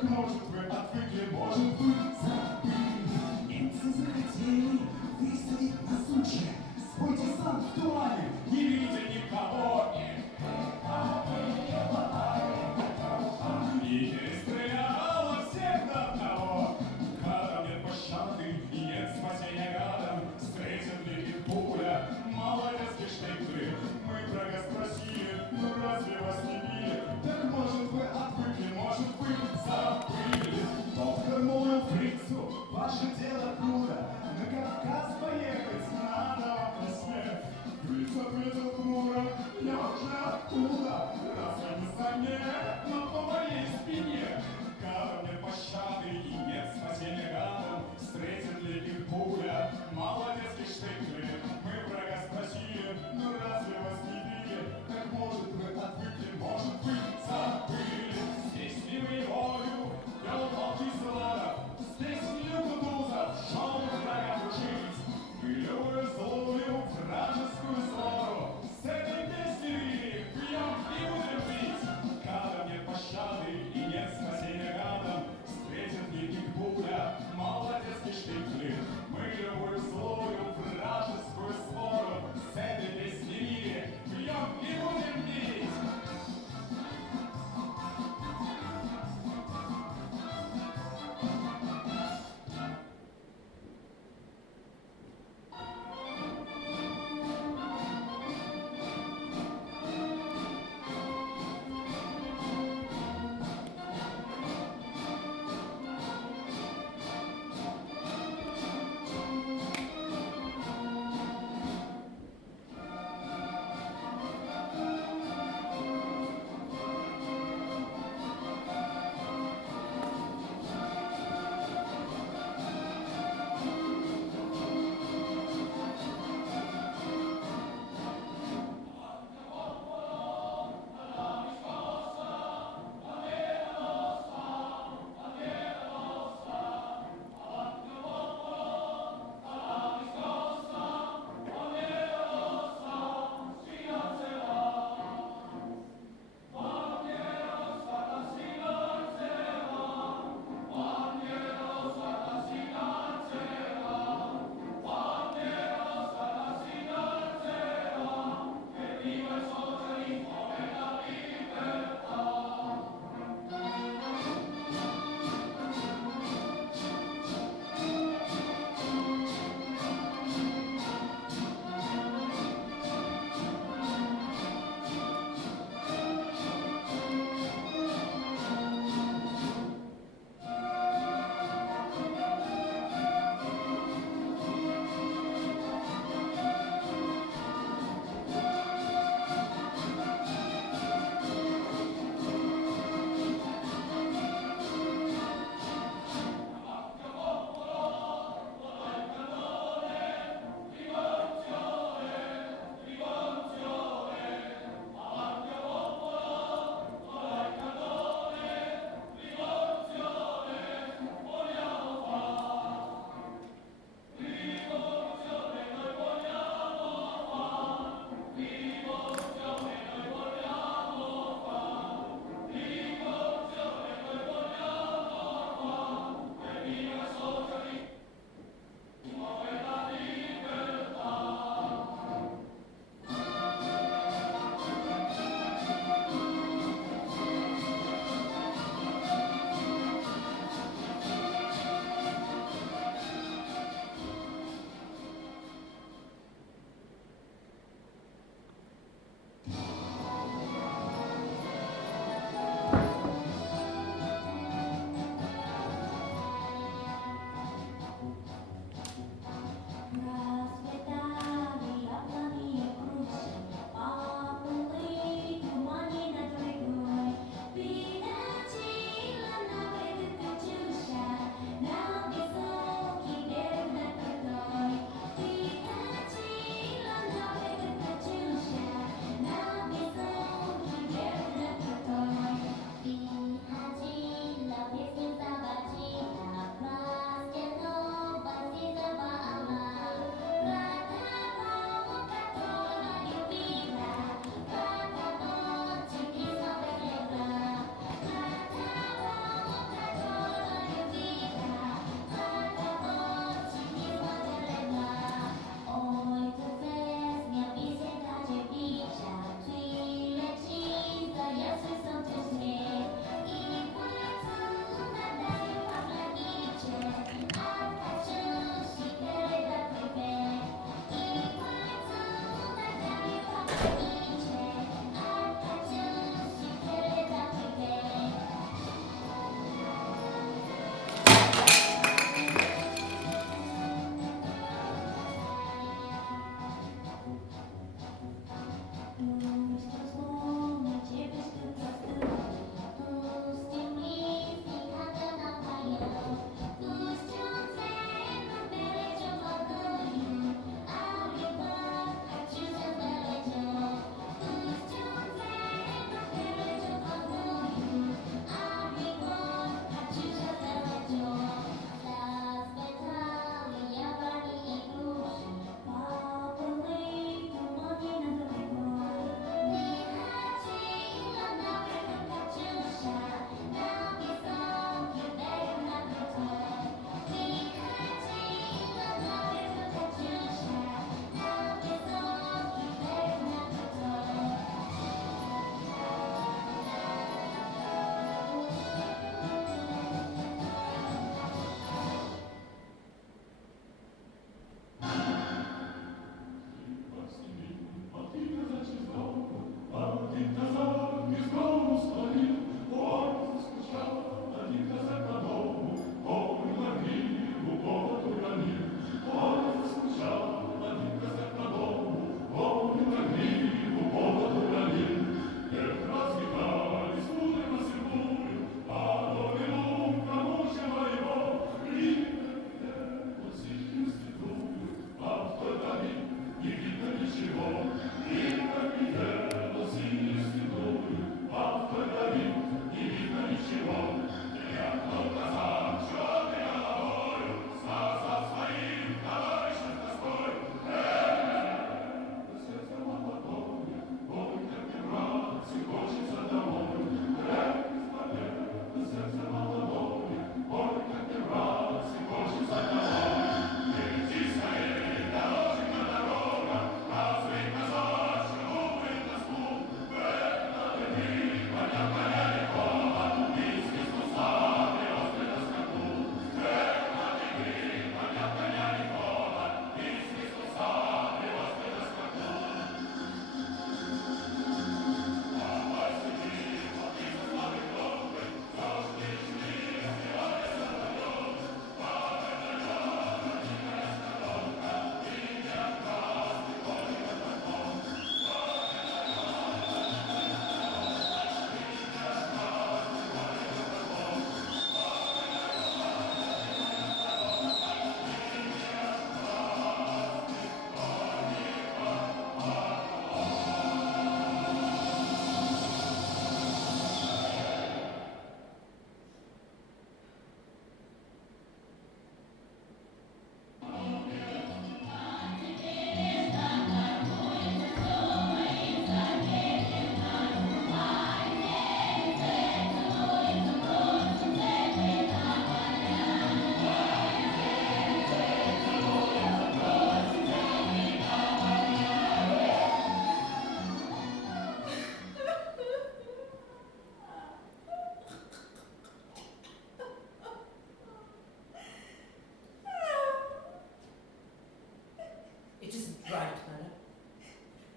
Может, вы отвыкли, может, вы забыли. Немцы захотели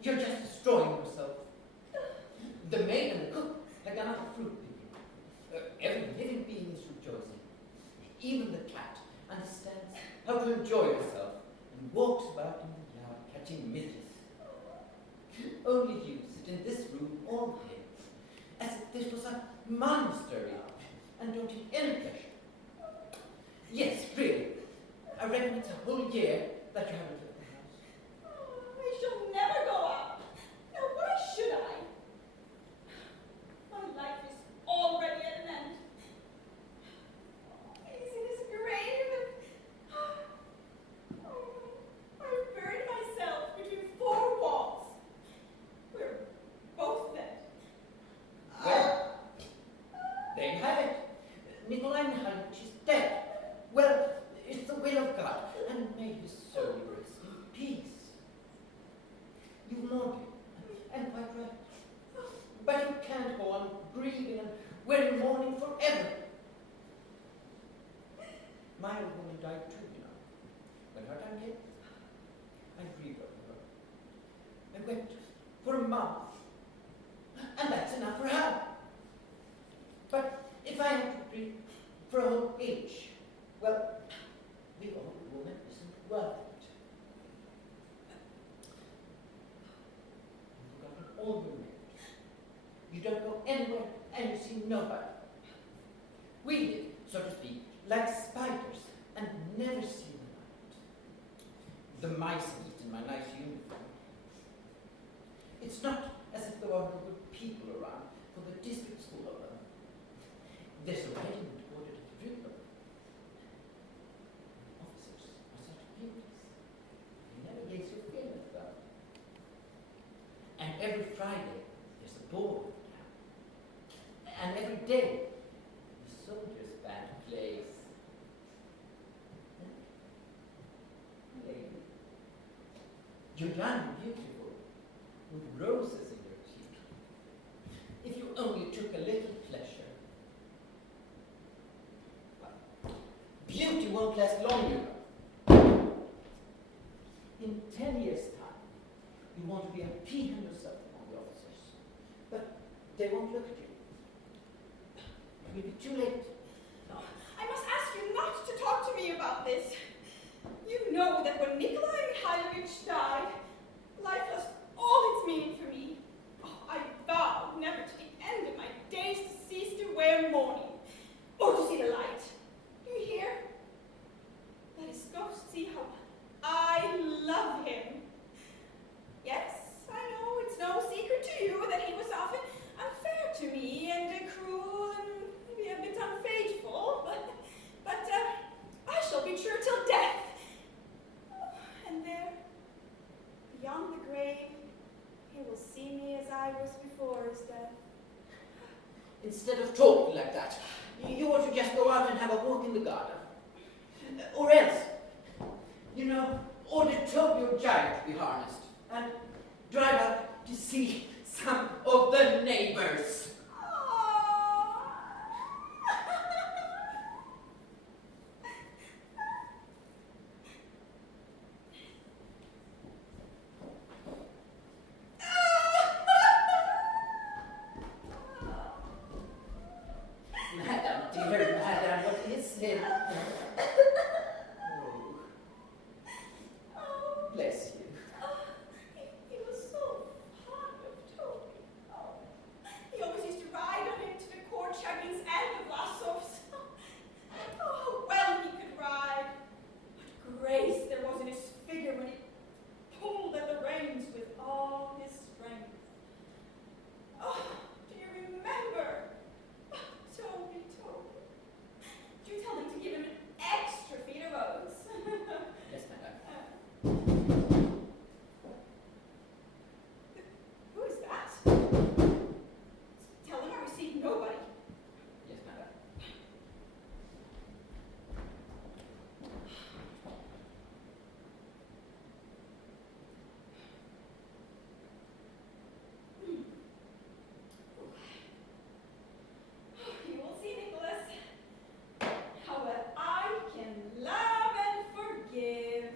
You're just destroying yourself. The maid and the cook have gone out for fruit picking. Every living being is rejoicing. Even the cat understands how to enjoy herself and walks about in the yard catching midges. Only you sit in this room all day, as if this was a monastery, and don't take any pleasure. Yes, really. I reckon it's a whole year that you haven't left the house. I shall never go out. Now, why should I? My life is already at an end. He's in his grave, and I've buried myself between four walls. We're both dead. Well, there you have it. Nikolai Mikhailovich is dead. Well, it's the will of God, and may his soul rest in peace. You mourned him, and quite right. But you can't go on grieving and wearing mourning forever. My old woman died too, you know. When her time came, I grieved over her. I wept for a month, and that's enough for her. But if I have to grieve for a whole age, well, the old woman isn't worth it. You've forgotten all your neighbors. You don't go anywhere and you see nobody. We live, so to speak, like spiders and never see the light. The mice eat in my nice uniform. It's not as if there are no good people around, for the district's full of them. There's a regiment ordered at Rhedin. Officers are such beauties. You never lays your feelings about. And every Friday there's a ball in town. And every day the soldiers' band plays. Lady, you're young and beautiful, with roses in your cheek. If you only took a little pleasure. Beauty won't last long, you know. In 10 years' time, you want to be a peahen yourself among the officers. But they won't look at you. It will be too late. No. I must ask you not to talk to me about this. You know that when Nikolai Mikhailovich died, life lost all its meaning for me. Oh, I vowed never to the end of my days to cease to wear mourning, or to see the light. Do you hear? Let his ghost see how I love him. Yes, I know it's no secret to you that he was often unfair to me and cruel and maybe a bit unfaithful, but I shall be true till death. And there, beyond the grave, he will see me as I was before his death. Instead of talking like that, you ought to just go out and have a walk in the garden. Or else, you know, order Toby or Giant to be harnessed and drive out to see some of the neighbors. Madam, dear madam, what is it? Oh, bless you. He was so fond of Toby. Oh, he always used to ride on him to the Korchagins and the Vlasovs. Oh, how well he could ride. What grace there was in his figure when he pulled at the reins with all his strength. Oh, do you remember? Oh, Toby. Do you tell him to give him an extra feed of oats? Yes, madam. Who is that? Tell him I received nobody. Yes, madam. You will see, Nicholas, how well I can love and forgive.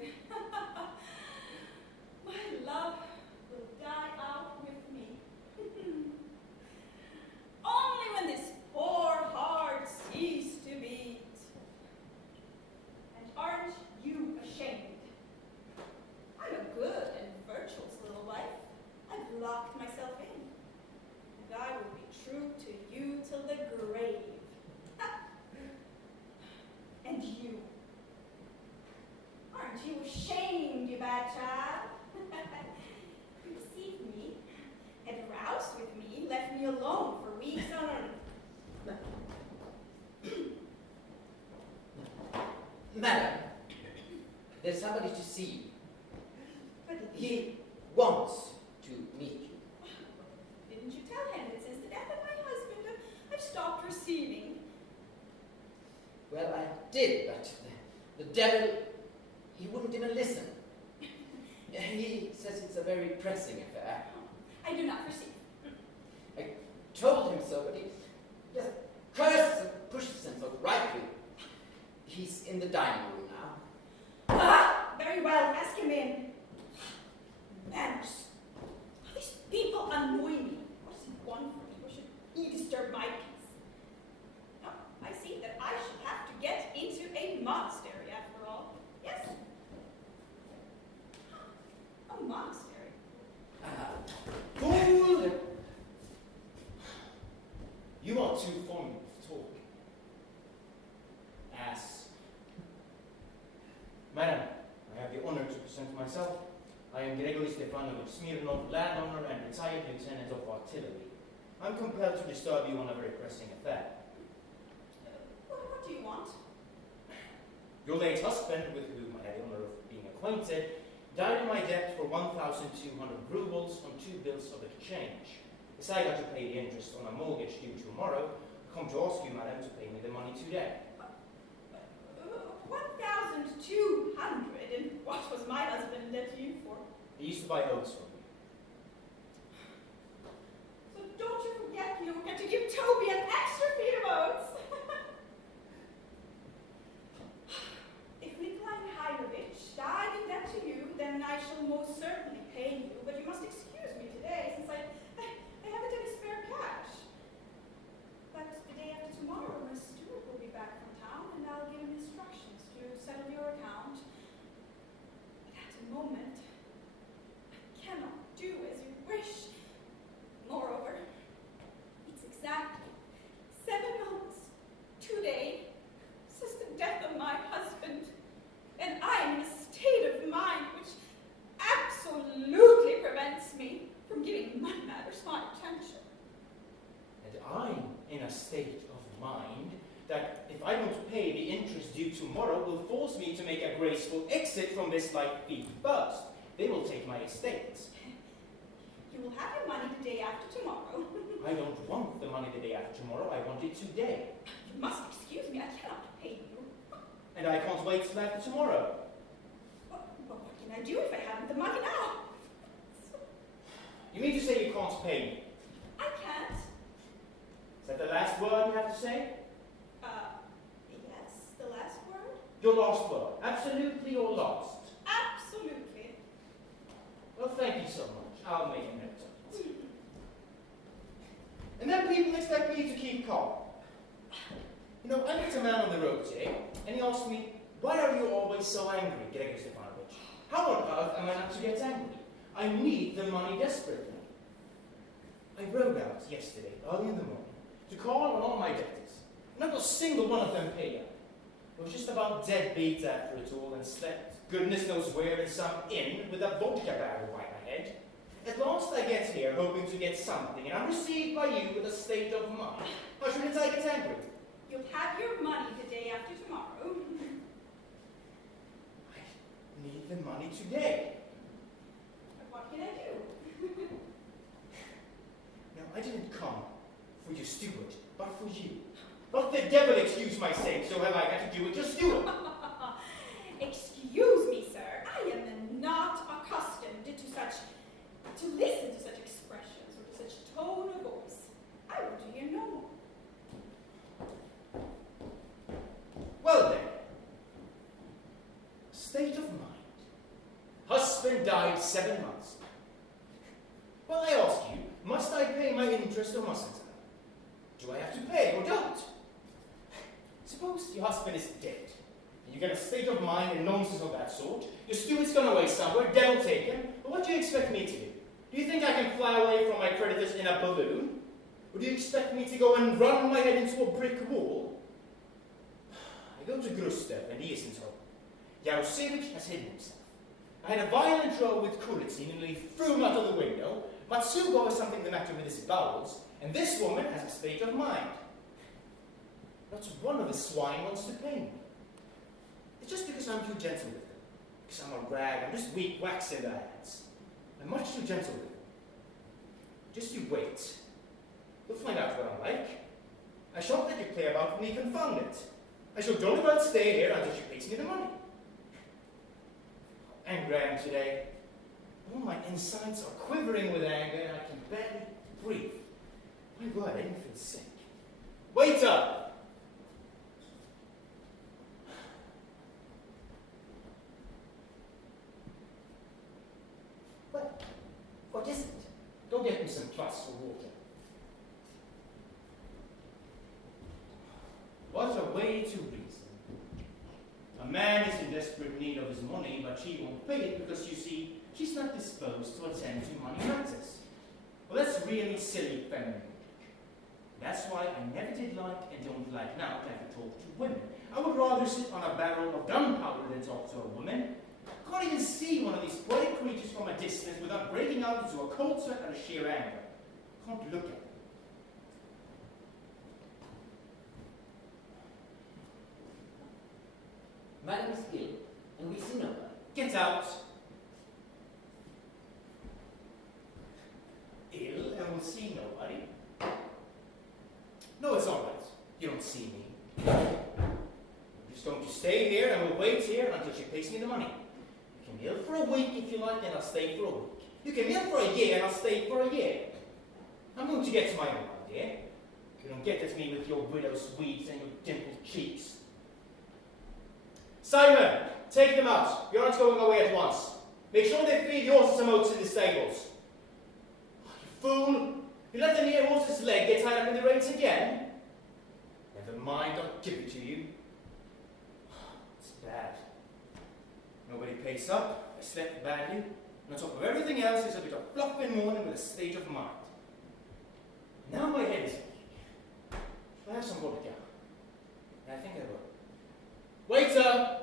Aren't you ashamed, you bad child? You deceived me, had roused with me, left me alone for weeks on end. Madam, there's somebody to see you. But He wants to meet you. didn't you tell him that since the death of my husband, I've stopped receiving? Well, I did, but the devil, he wouldn't even listen. He says it's a very pressing affair. I do not receive. I told him so, but he just curses and pushes him so rightly. He's in the dining room now. Ah, very well, ask him in. Manners. These people annoy me. What does he want from me? Or should he disturb my peace? No, I see that I should have to get into a monastery after all. Yes? A monastery. Fool! You are too fond of talk. Ass. Madam, I have the honor to present myself. I am Gregory Stefanovich Smirnov, landowner and retired lieutenant of artillery. I'm compelled to disturb you on a very pressing affair. What do you want? Your late husband, with whom I had the honor of being acquainted, died in my debt for 1,200 rubles on 2 bills of exchange. As I got to pay the interest on a mortgage due tomorrow, I come to ask you, madam, to pay me the money today. 1,200, and what was my husband let you for? He used to buy oats from me. So don't you forget you get to give Toby an extra feed of oats. If Nikolai Mihailovich died in debt to you, then I shall most certainly pay you, but you must excuse me today, since I haven't any spare cash. But the day after tomorrow, my steward will be back from town, and I'll give him instructions to settle your account. But at the moment, I cannot do as you wish. Moreover, it's exactly 7 months today since the death of my husband, and I am in a state of mind which absolutely prevents me from giving money matters my attention. And I'm in a state of mind that if I don't pay the interest due tomorrow will force me to make a graceful exit from this life feet first. They will take my estates. You will have your money the day after tomorrow. I don't want the money the day after tomorrow. I want it today. You must excuse me, I cannot pay you. And I can't wait till after tomorrow. Well, what can I do if I haven't the money now? You mean to say you can't pay me? I can't. Is that the last word you have to say? Yes, the last word? Your last word. Absolutely your last. Absolutely. Well, thank you so much. I'll make a note of it. And then people expect me to keep calm. You know, I met a man on the road today, and he asked me, why are you always so angry, Gregory Stefanovich? How on earth am I not to get angry? I need the money desperately. I rode out yesterday, early in the morning, to call on all my debtors. Not a single one of them paid up. I was just about dead beat after it all and slept, goodness knows where, in some inn with a vodka barrel by my head. At last I get here, hoping to get something, and I'm received by you with a state of mind. How shouldn't I get angry? You'll have your money the day after tomorrow. I need the money today. But what can I do? Now, I didn't come for your steward, but for you. Not the devil, excuse my saying, so have I got to do with your steward. Excuse me, sir. I am not accustomed to listen to such expressions or to such tone of voice. I want to hear no more. Well then, state of mind. Husband died 7 months. Well, I ask you, must I pay my interest or mustn't I? Do I have to pay or don't? Suppose your husband is dead, and you get a state of mind and nonsense of that sort. Your steward's gone away somewhere, devil take him. But what do you expect me to do? Do you think I can fly away from my creditors in a balloon? Or do you expect me to go and run my head into a brick wall? I go to Gustav, and he isn't home. Jarosevich has hidden himself. I had a violent row with Kulitsin and nearly threw him out of the window. Matsugo has something the matter with his bowels, and this woman has a state of mind. Not one of the swine wants to pay me. It's just because I'm too gentle with them. Because I'm a rag, I'm just weak wax in their hands. I'm much too gentle with them. Just you wait. You'll find out what I'm like. I shan't let you play about with me confounded. I shall jolly well stay here until she pays me the money. How angry I am today. All my insides are quivering with anger and I can barely breathe. My word, I even feel sick. Waiter! What is it? Go get me some plus for water. What a way to reason. A man is in desperate need of his money, but she won't pay it because, you see, she's not disposed to attend to money matters. Well, that's really silly feminine. That's why I never did like and don't like now to have to talk to women. I would rather sit on a barrel of gunpowder than talk to a woman. I can't even see one of these poetic creatures from a distance without breaking out into a cold sweat out of sheer anger. I can't look at them. Madam is ill, and we see no one. Get out! Ill, and we'll see nobody. No, it's all right. You don't see me. I'm just going to stay here, and we'll wait here until she pays me the money. You can be ill for a week if you like, and I'll stay for a week. You can be ill for a year, and I'll stay for a year. I'm going to get to my own idea. You don't get at me with your widow's weeds and your dimpled cheeks. Simon, take them out. You aren't going away at once. Make sure they feed the horses some oats in the stables. Oh, you fool! You let the near horse's leg get tied up in the reins again? Never mind, I'll give it to you. It's bad. Nobody pays up, I slept badly, and on top of everything else, there's a bit of fluff in morning with a state of mind. Now my head is aching. Shall I have some vodka? I think I will. Waiter!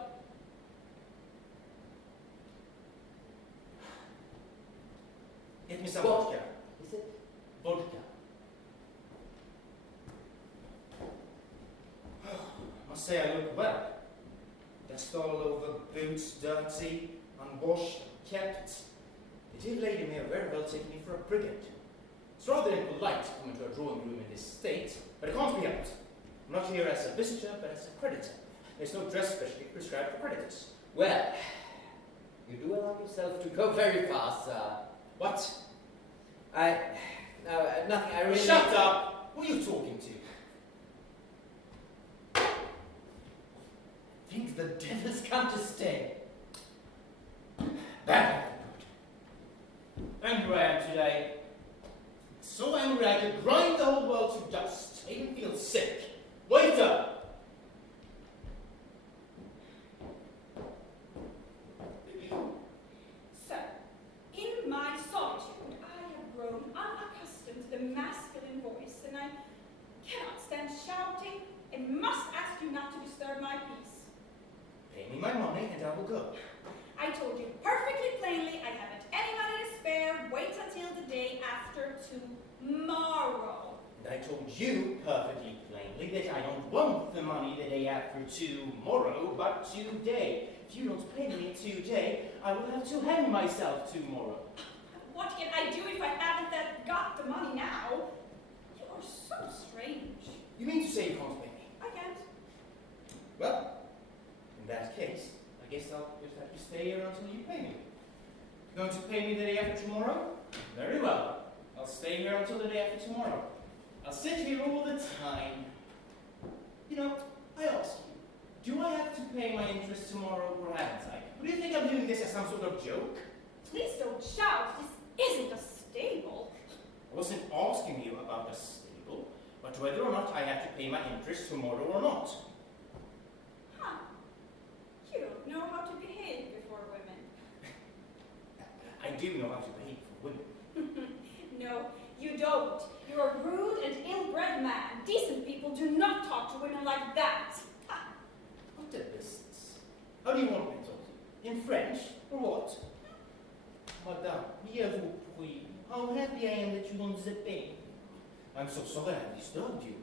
Get me some vodka. Is it? Vodka. I must say I look well. Dust all over, boots dirty, unwashed, kept. The dear lady may have very well taken me for a brigand. It's rather impolite to come into a drawing room in this state, but it can't be helped. I'm not here as a visitor, but as a creditor. There's no dress specially prescribed for creditors. Well, you do allow yourself to go very fast, sir. What? Nothing, I really... Shut up! Who are you talking to? I think the devil's come to stay. Bad. Angry I am today. So angry I could grind the whole world to dust. I even feel sick. Waiter! Sir, in my solitude, I have grown unaccustomed to the masculine voice, and I cannot stand shouting and must ask you not to disturb my peace. Pay me my money and I will go. I told you perfectly plainly I haven't any money to spare. Wait until the day after tomorrow. And I told you perfectly plainly that I don't want the money the day after tomorrow, but today. If you don't pay me today, I will have to hang myself tomorrow. What can I do if I haven't got the money now? You are so strange. You mean to say you can't pay me? I can't. Well, in that case, I guess I'll just have to stay here until you pay me. Going to pay me the day after tomorrow? Very well. I'll stay here until the day after tomorrow. I'll sit here all the time. You know, I ask you, do I have to pay my interest tomorrow or haven't I? Or do you think I'm doing this as some sort of joke? Please don't shout. This isn't a stable. I wasn't asking you about the stable, but whether or not I have to pay my interest tomorrow or not. Huh. You don't know how to behave before women. I do know how to behave for women. No, you don't. You're a rude and ill-bred man. Decent people do not talk to women like that. Ha. What a business. How do you want me to In French, or what? Madame, bien vous prie. How happy I am that you don't zip. I'm so sorry I disturbed you.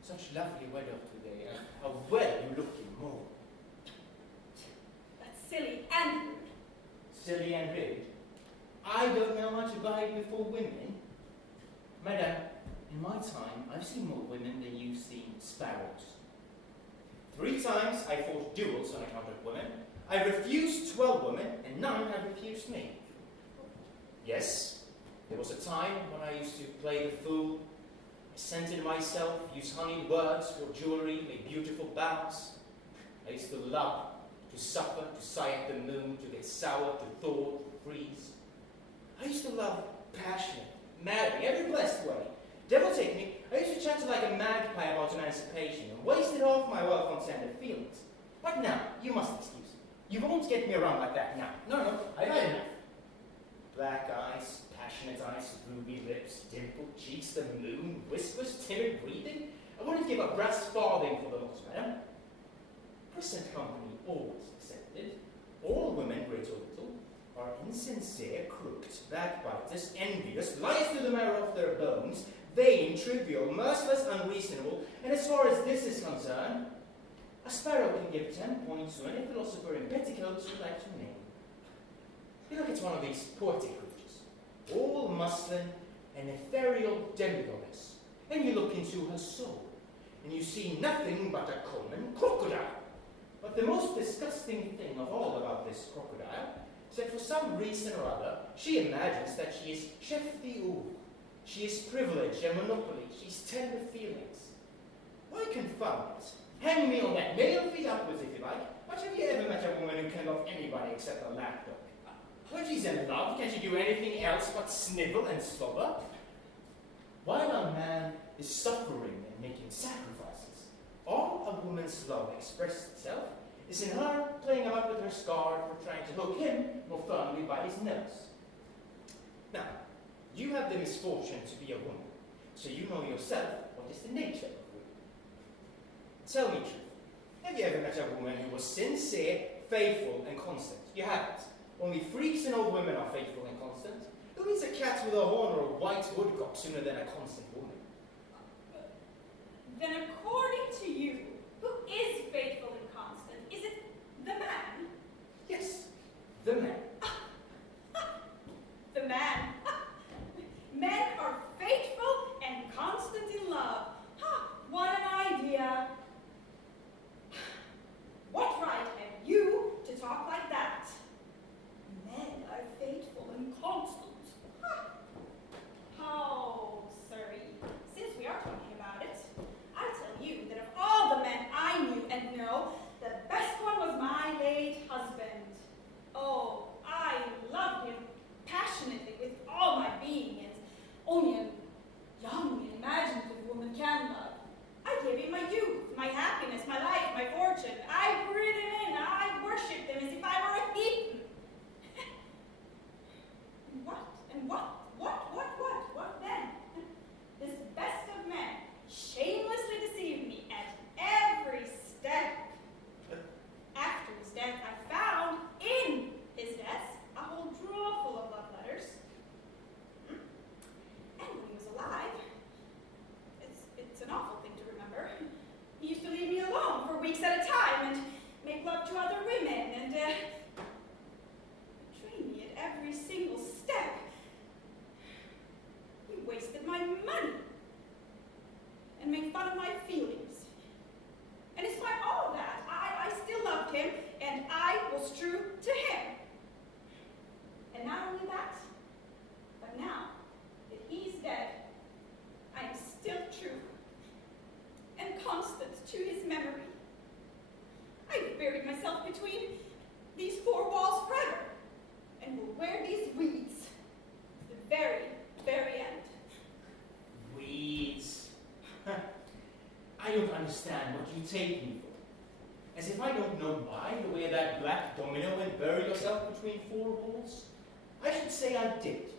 Such lovely weather today, and how well you look in mauve. That's silly and rude. Silly and rude. I don't know much about it before women. Madame, in my time, I've seen more women than you've seen sparrows. 3 times I fought duels on account of women. I refused 12 women, and none have refused me. Yes, there was a time when I used to play the fool. I scented myself, used honeyed words for jewelry, made beautiful bows. I used to love, to suffer, to sigh at the moon, to get sour, to thaw, to freeze. I used to love passion, madly, every blessed way. Devil take me, I used to chatter like a magpie about emancipation and wasted half my wealth on tender feelings. But now, you must excuse me. You won't get me around like that now. No, I've had enough. Black eyes, passionate eyes, ruby lips, dimpled cheeks, the moon, whispers, timid breathing. I wouldn't give a brass farthing for the loss, madam. Present company always accepted. All women, great or little, are insincere, crooked, backbiters, envious, liars to the marrow of their bones, vain, trivial, merciless, unreasonable, and as far as this is concerned, a sparrow can give 10 points to any philosopher in petticoats you like to name. You look at one of these poetic creatures, all muslin and ethereal demigoddess, and you look into her soul, and you see nothing but a common crocodile. But the most disgusting thing of all about this crocodile is that for some reason or other, she imagines that she is chef d'oeuvre. She is privilege and monopoly. She's tender feelings. Why confound it? Hang me on that nail, feet upwards if you like. But have you ever met a woman who can love anybody except a lapdog? When she's in love, can she do anything else but snivel and slobber? While a man is suffering and making sacrifices, all a woman's love expresses itself is in her playing about with her scarf or trying to hook him more firmly by his nose. Now, you have the misfortune to be a woman, so you know yourself what is the nature of women. Tell me truth. Have you ever met a woman who was sincere, faithful, and constant? You haven't. Only freaks and old women are faithful and constant. Who needs a cat with a horn or a white woodcock sooner than a constant woman? Then according to you, who is faithful and constant? Is it the man? Yes, the man. The man. Men are faithful and constant in love. What an idea. What right have you to talk like that? Men are faithful and constant. Oh, Siri, since we are talking about it, I'll tell you that of all the men I knew and know, the best one was my late husband. Oh, I loved him passionately with all my being, as only a young and imaginative woman can love. I gave him my youth, my happiness, my life, my fortune. I breathed him in. I worshipped him as if I were a heathen. What then? This best of men shamelessly deceived me at every step. After his death, I found in his desk a whole drawer full of love letters. And when he was alive, it's an awful thing to remember. He used to leave me alone for weeks at a time and make love to other women and betray me at every single step. He wasted my money and made fun of my feelings. And in spite of all of that, I still loved him and I was true to him. And not only that, but now that he's dead, I am still true and constant to his memory. I've buried myself between these 4 walls forever and will wear these weeds to the very, very end. Weeds. I don't understand what you take me for. As if I don't know why you wear that black domino and bury yourself between 4 walls. I should say I did.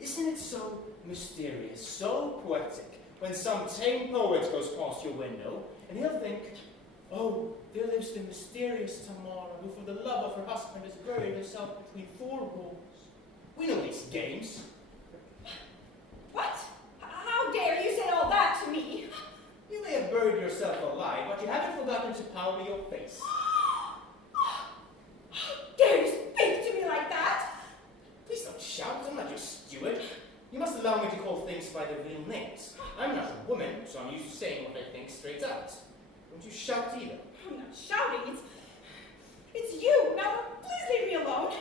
Isn't it so mysterious, so poetic, when some tame poet goes past your window, and he'll think, Oh, there lives the mysterious Tamara, who for the love of her husband has buried herself between 4 walls. We know these games. What? How dare you say all that to me? You may have buried yourself alive, but you haven't forgotten to powder your face. Dare you speak to me like that? Please don't shout, I'm not your steward. You must allow me to call things by their real names. I'm not a woman, so I'm used to saying what I think straight out. Don't you shout either. I'm not shouting, it's you. Now, please leave me alone.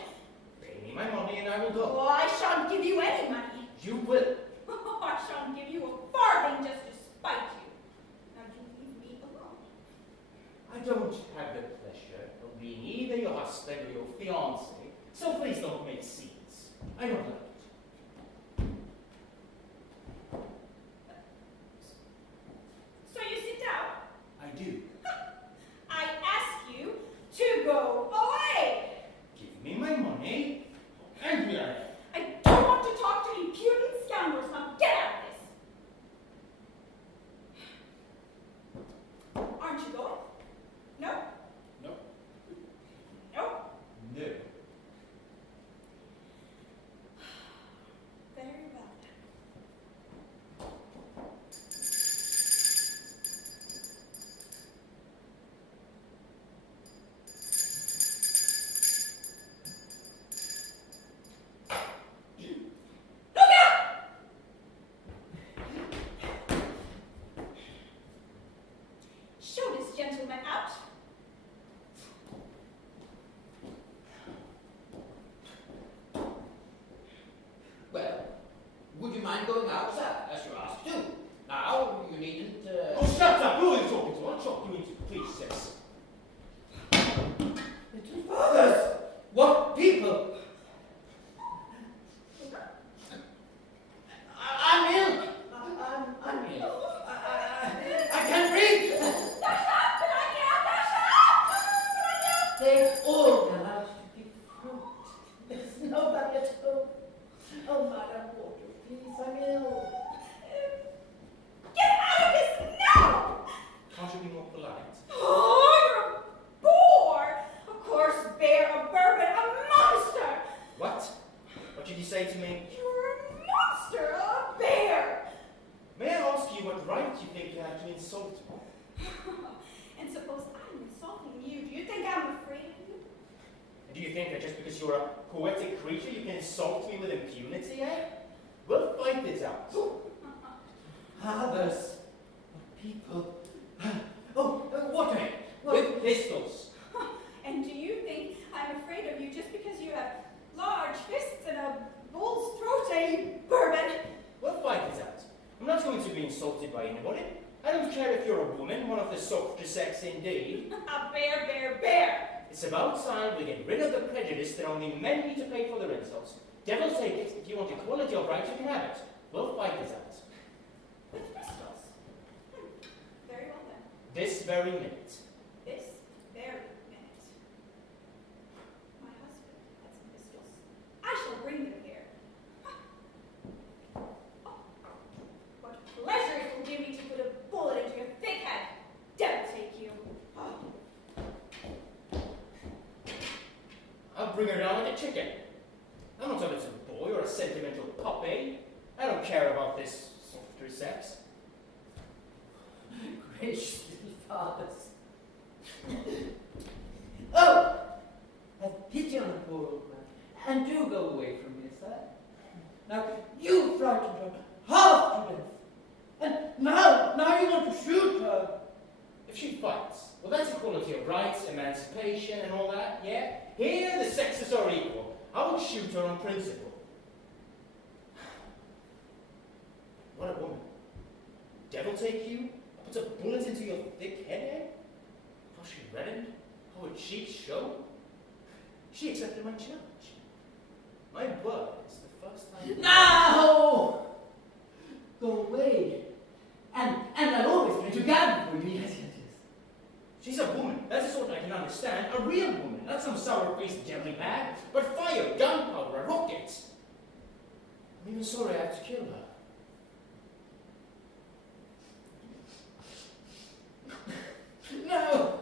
Pay me my money and I will go. Oh, I shan't give you any money. You will. I shan't give you a farthing just to spite you. Now you leave me alone. I don't have the pleasure of being either your husband or your fiancé, so please don't make scenes. I don't like it. So you sit down. I do. I ask you to go away. Give me my money and me I I don't want to talk to impudent scoundrels. Now get out of this. Aren't you going? No? No. No? No. Very well. Look out! Show this gentleman out. Well, would you mind going out, sir, as you asked to? Now, you needn't, Oh, shut up! Who are you talking to? I'll chop you into pieces. Little fathers! What people! I'm ill! I'm ill. I can't breathe! They've all gone out to be fruit. There's nobody at home. Oh, Madam Water, please, I'm ill. Get out of this now! Can't you be more polite? Oh, you're a bore! Of course, bear, a bourbon, a monster! What? What did you say to me? You're a monster, a bear! May I ask you what right you think you have to insult me? And suppose I'm insulting you. Do you think I'm afraid of you? And do you think that just because you're a poetic creature you can insult me with impunity, eh? We'll fight this out. Others, people. Oh, water. With pistols. And do you think I'm afraid of you just because you have large fists and a bull's throat, eh, bourbon? We'll fight this out. I'm not going to be insulted by anybody. I don't care if you're a woman, one of the softer sex indeed. A bear, bear, bear! It's about time we get rid of the prejudice that only men need to pay for their insults. Devil take it. If you want equality of rights, you can have it. We'll fight this out. With pistols. Very well then. This very minute. This very minute. My husband has some pistols. I shall bring them here. Oh, what pleasure it will give me to put a bullet into your thick head. Devil take you. Oh. I'll bring her down like a chicken. I'm not a little boy or a sentimental puppy. I don't care about this softer sex. Gracious little fathers. Oh! Have pity on the poor old man, and do go away from me, sir. Now, you frightened her half to death. And now you want to shoot her. If she fights, well, that's equality of rights, emancipation, and all that, yeah? Here, the sexes are equal. I would shoot her on principle. What a woman. Devil take you? Puts a bullet into your thick head, eh? How she reddened? How her cheeks show? She accepted my challenge. My word, it's the first time. Now! Go away. And I'll always try to gather for you. Yes, yes, yes. She's a woman. That's the sort I can understand. A real woman, not some sour-faced jelly-bag, but fire, gunpowder, a rocket. I'm even sorry I had to kill her. No!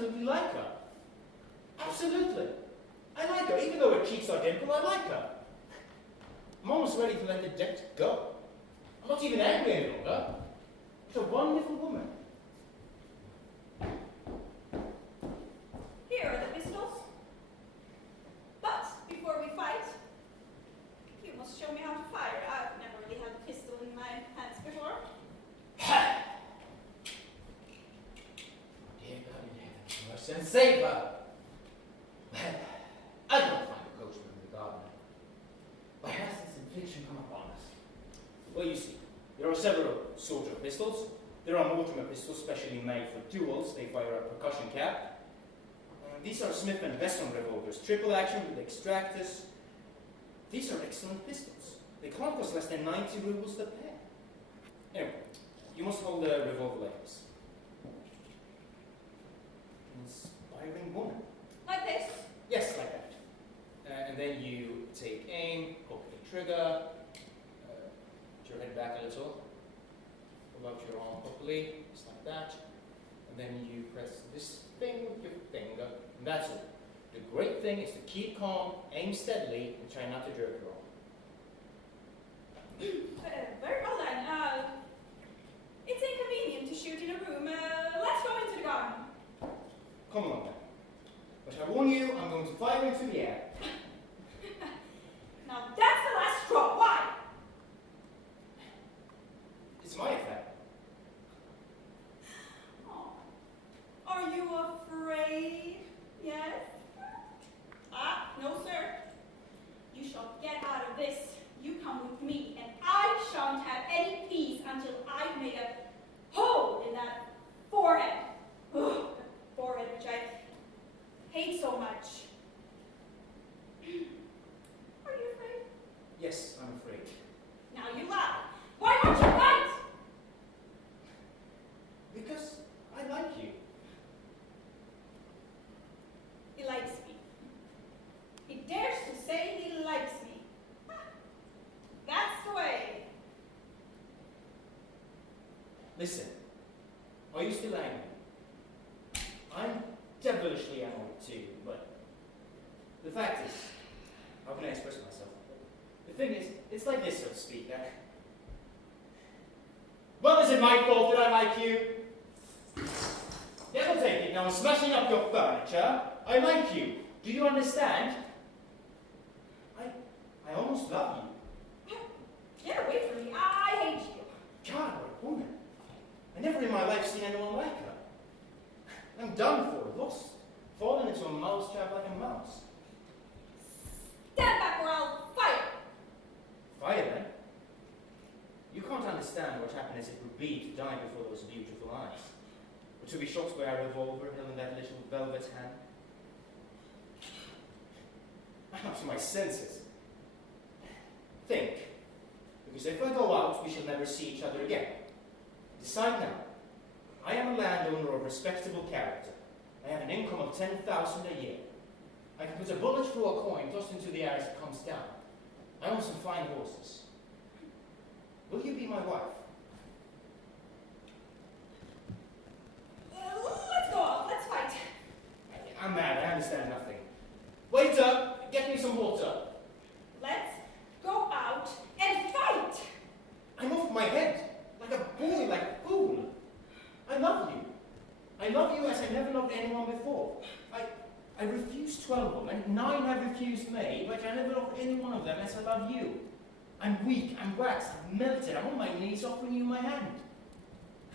absolutely like her. Absolutely. I like her, even though her cheeks are dimpled, I like her. I'm almost ready to let the debt go. I'm not even angry any longer. She's a wonderful woman. Here are the pistols. But before we fight, you must show me how to fire. I've never really had a pistol in my hands before. Dear God in heaven, mercy and save her! Well, I don't find a coachman in the garden. Why has this infliction come upon us? Well, you see, there are several sorts of pistols. There are Mortimer pistols specially made for duels. They fire a percussion cap. These are Smith & Wesson revolvers, triple action with extractors. These are excellent pistols. They can't cost less than 90 rubles a pair. Anyway, you must hold the revolver like this. Inspiring woman. Like this. Yes, like that. And then you take aim, hook the trigger, put your head back a little, pull out your arm properly, just like that. And then you press this thing with your finger, and that's it. The great thing is to keep calm, aim steadily, and try not to jerk your arm. Very well then. It's inconvenient to shoot in a room. Let's go into the garden. Come along then. But I warn you, I'm going to fire into the air. Now that's the last straw. Why? It's my affair. Oh. Are you afraid? Yes? No, sir. You shall get out of this. You come with me, and I shan't have any peace until I've made a hole in that forehead. Ugh, that forehead which I hate so much. Are you afraid? Yes, I'm afraid. Now you lie. Why won't you fight? Because I like you. He likes me. He dares to say he likes me. That's the way. Listen, are you still angry? I'm devilishly annoyed too, but the fact is, how can I express myself? The thing is, it's like this, so to speak. Well, is it my fault that I like you? Devil take it, now I'm smashing up your furniture. I like you. Do you understand? I almost love you. Get away from me. I hate you. God, what a woman. I never in my life seen anyone like her. I'm done for, lost, fallen into a mousetrap like a mouse. Stand back or I'll fire. Fire then? You can't understand what happiness it would be to die before those beautiful eyes. Or to be shot by a revolver held in that little velvet hand. I'm up to my senses. Think. Because if I go out, we shall never see each other again. Decide now. I am a landowner of respectable character. I have an income of 10,000 a year. I can put a bullet through a coin tossed into the air as it comes down. I own some fine horses. Will you be my wife? Let's go out. Let's fight. I'm mad. I understand nothing. Waiter, get me some water. Let's go out and fight. I'm off my head. Like a boy, like a fool. I love you. I love you as I never loved anyone before. I refused 12 women, 9 have refused me, but I never loved any one of them as I love you. I'm weak, I'm waxed, I'm melted, I'm on my knees offering you my hand.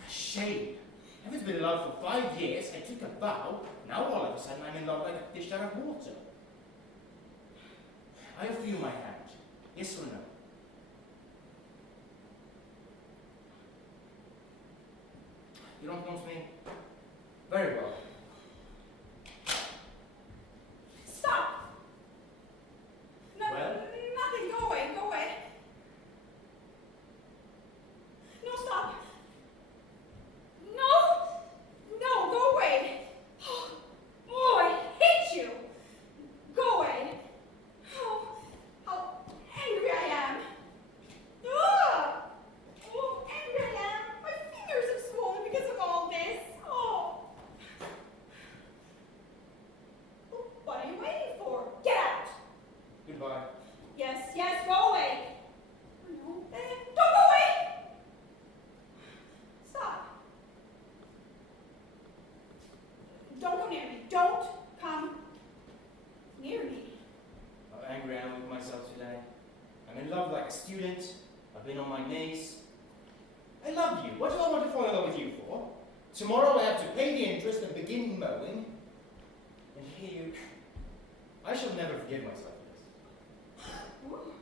A shame. I haven't been in love for 5 years, I took a vow, now all of a sudden I'm in love like a fish out of water. I offer you my hand, yes or no? You don't want me? Very well. Stop. No, Well? nothing. Go away. Go away. No, stop. No. No, go away. Oh, I hate you. Go away. Oh, how angry I am. Ah! Oh, angry I am. My fingers have swollen because of all this. Oh. like a student. I've been on my knees. I love you. What do I want to fall in love with you for? Tomorrow I have to pay the interest and begin mowing. And here you... I shall never forgive myself for this.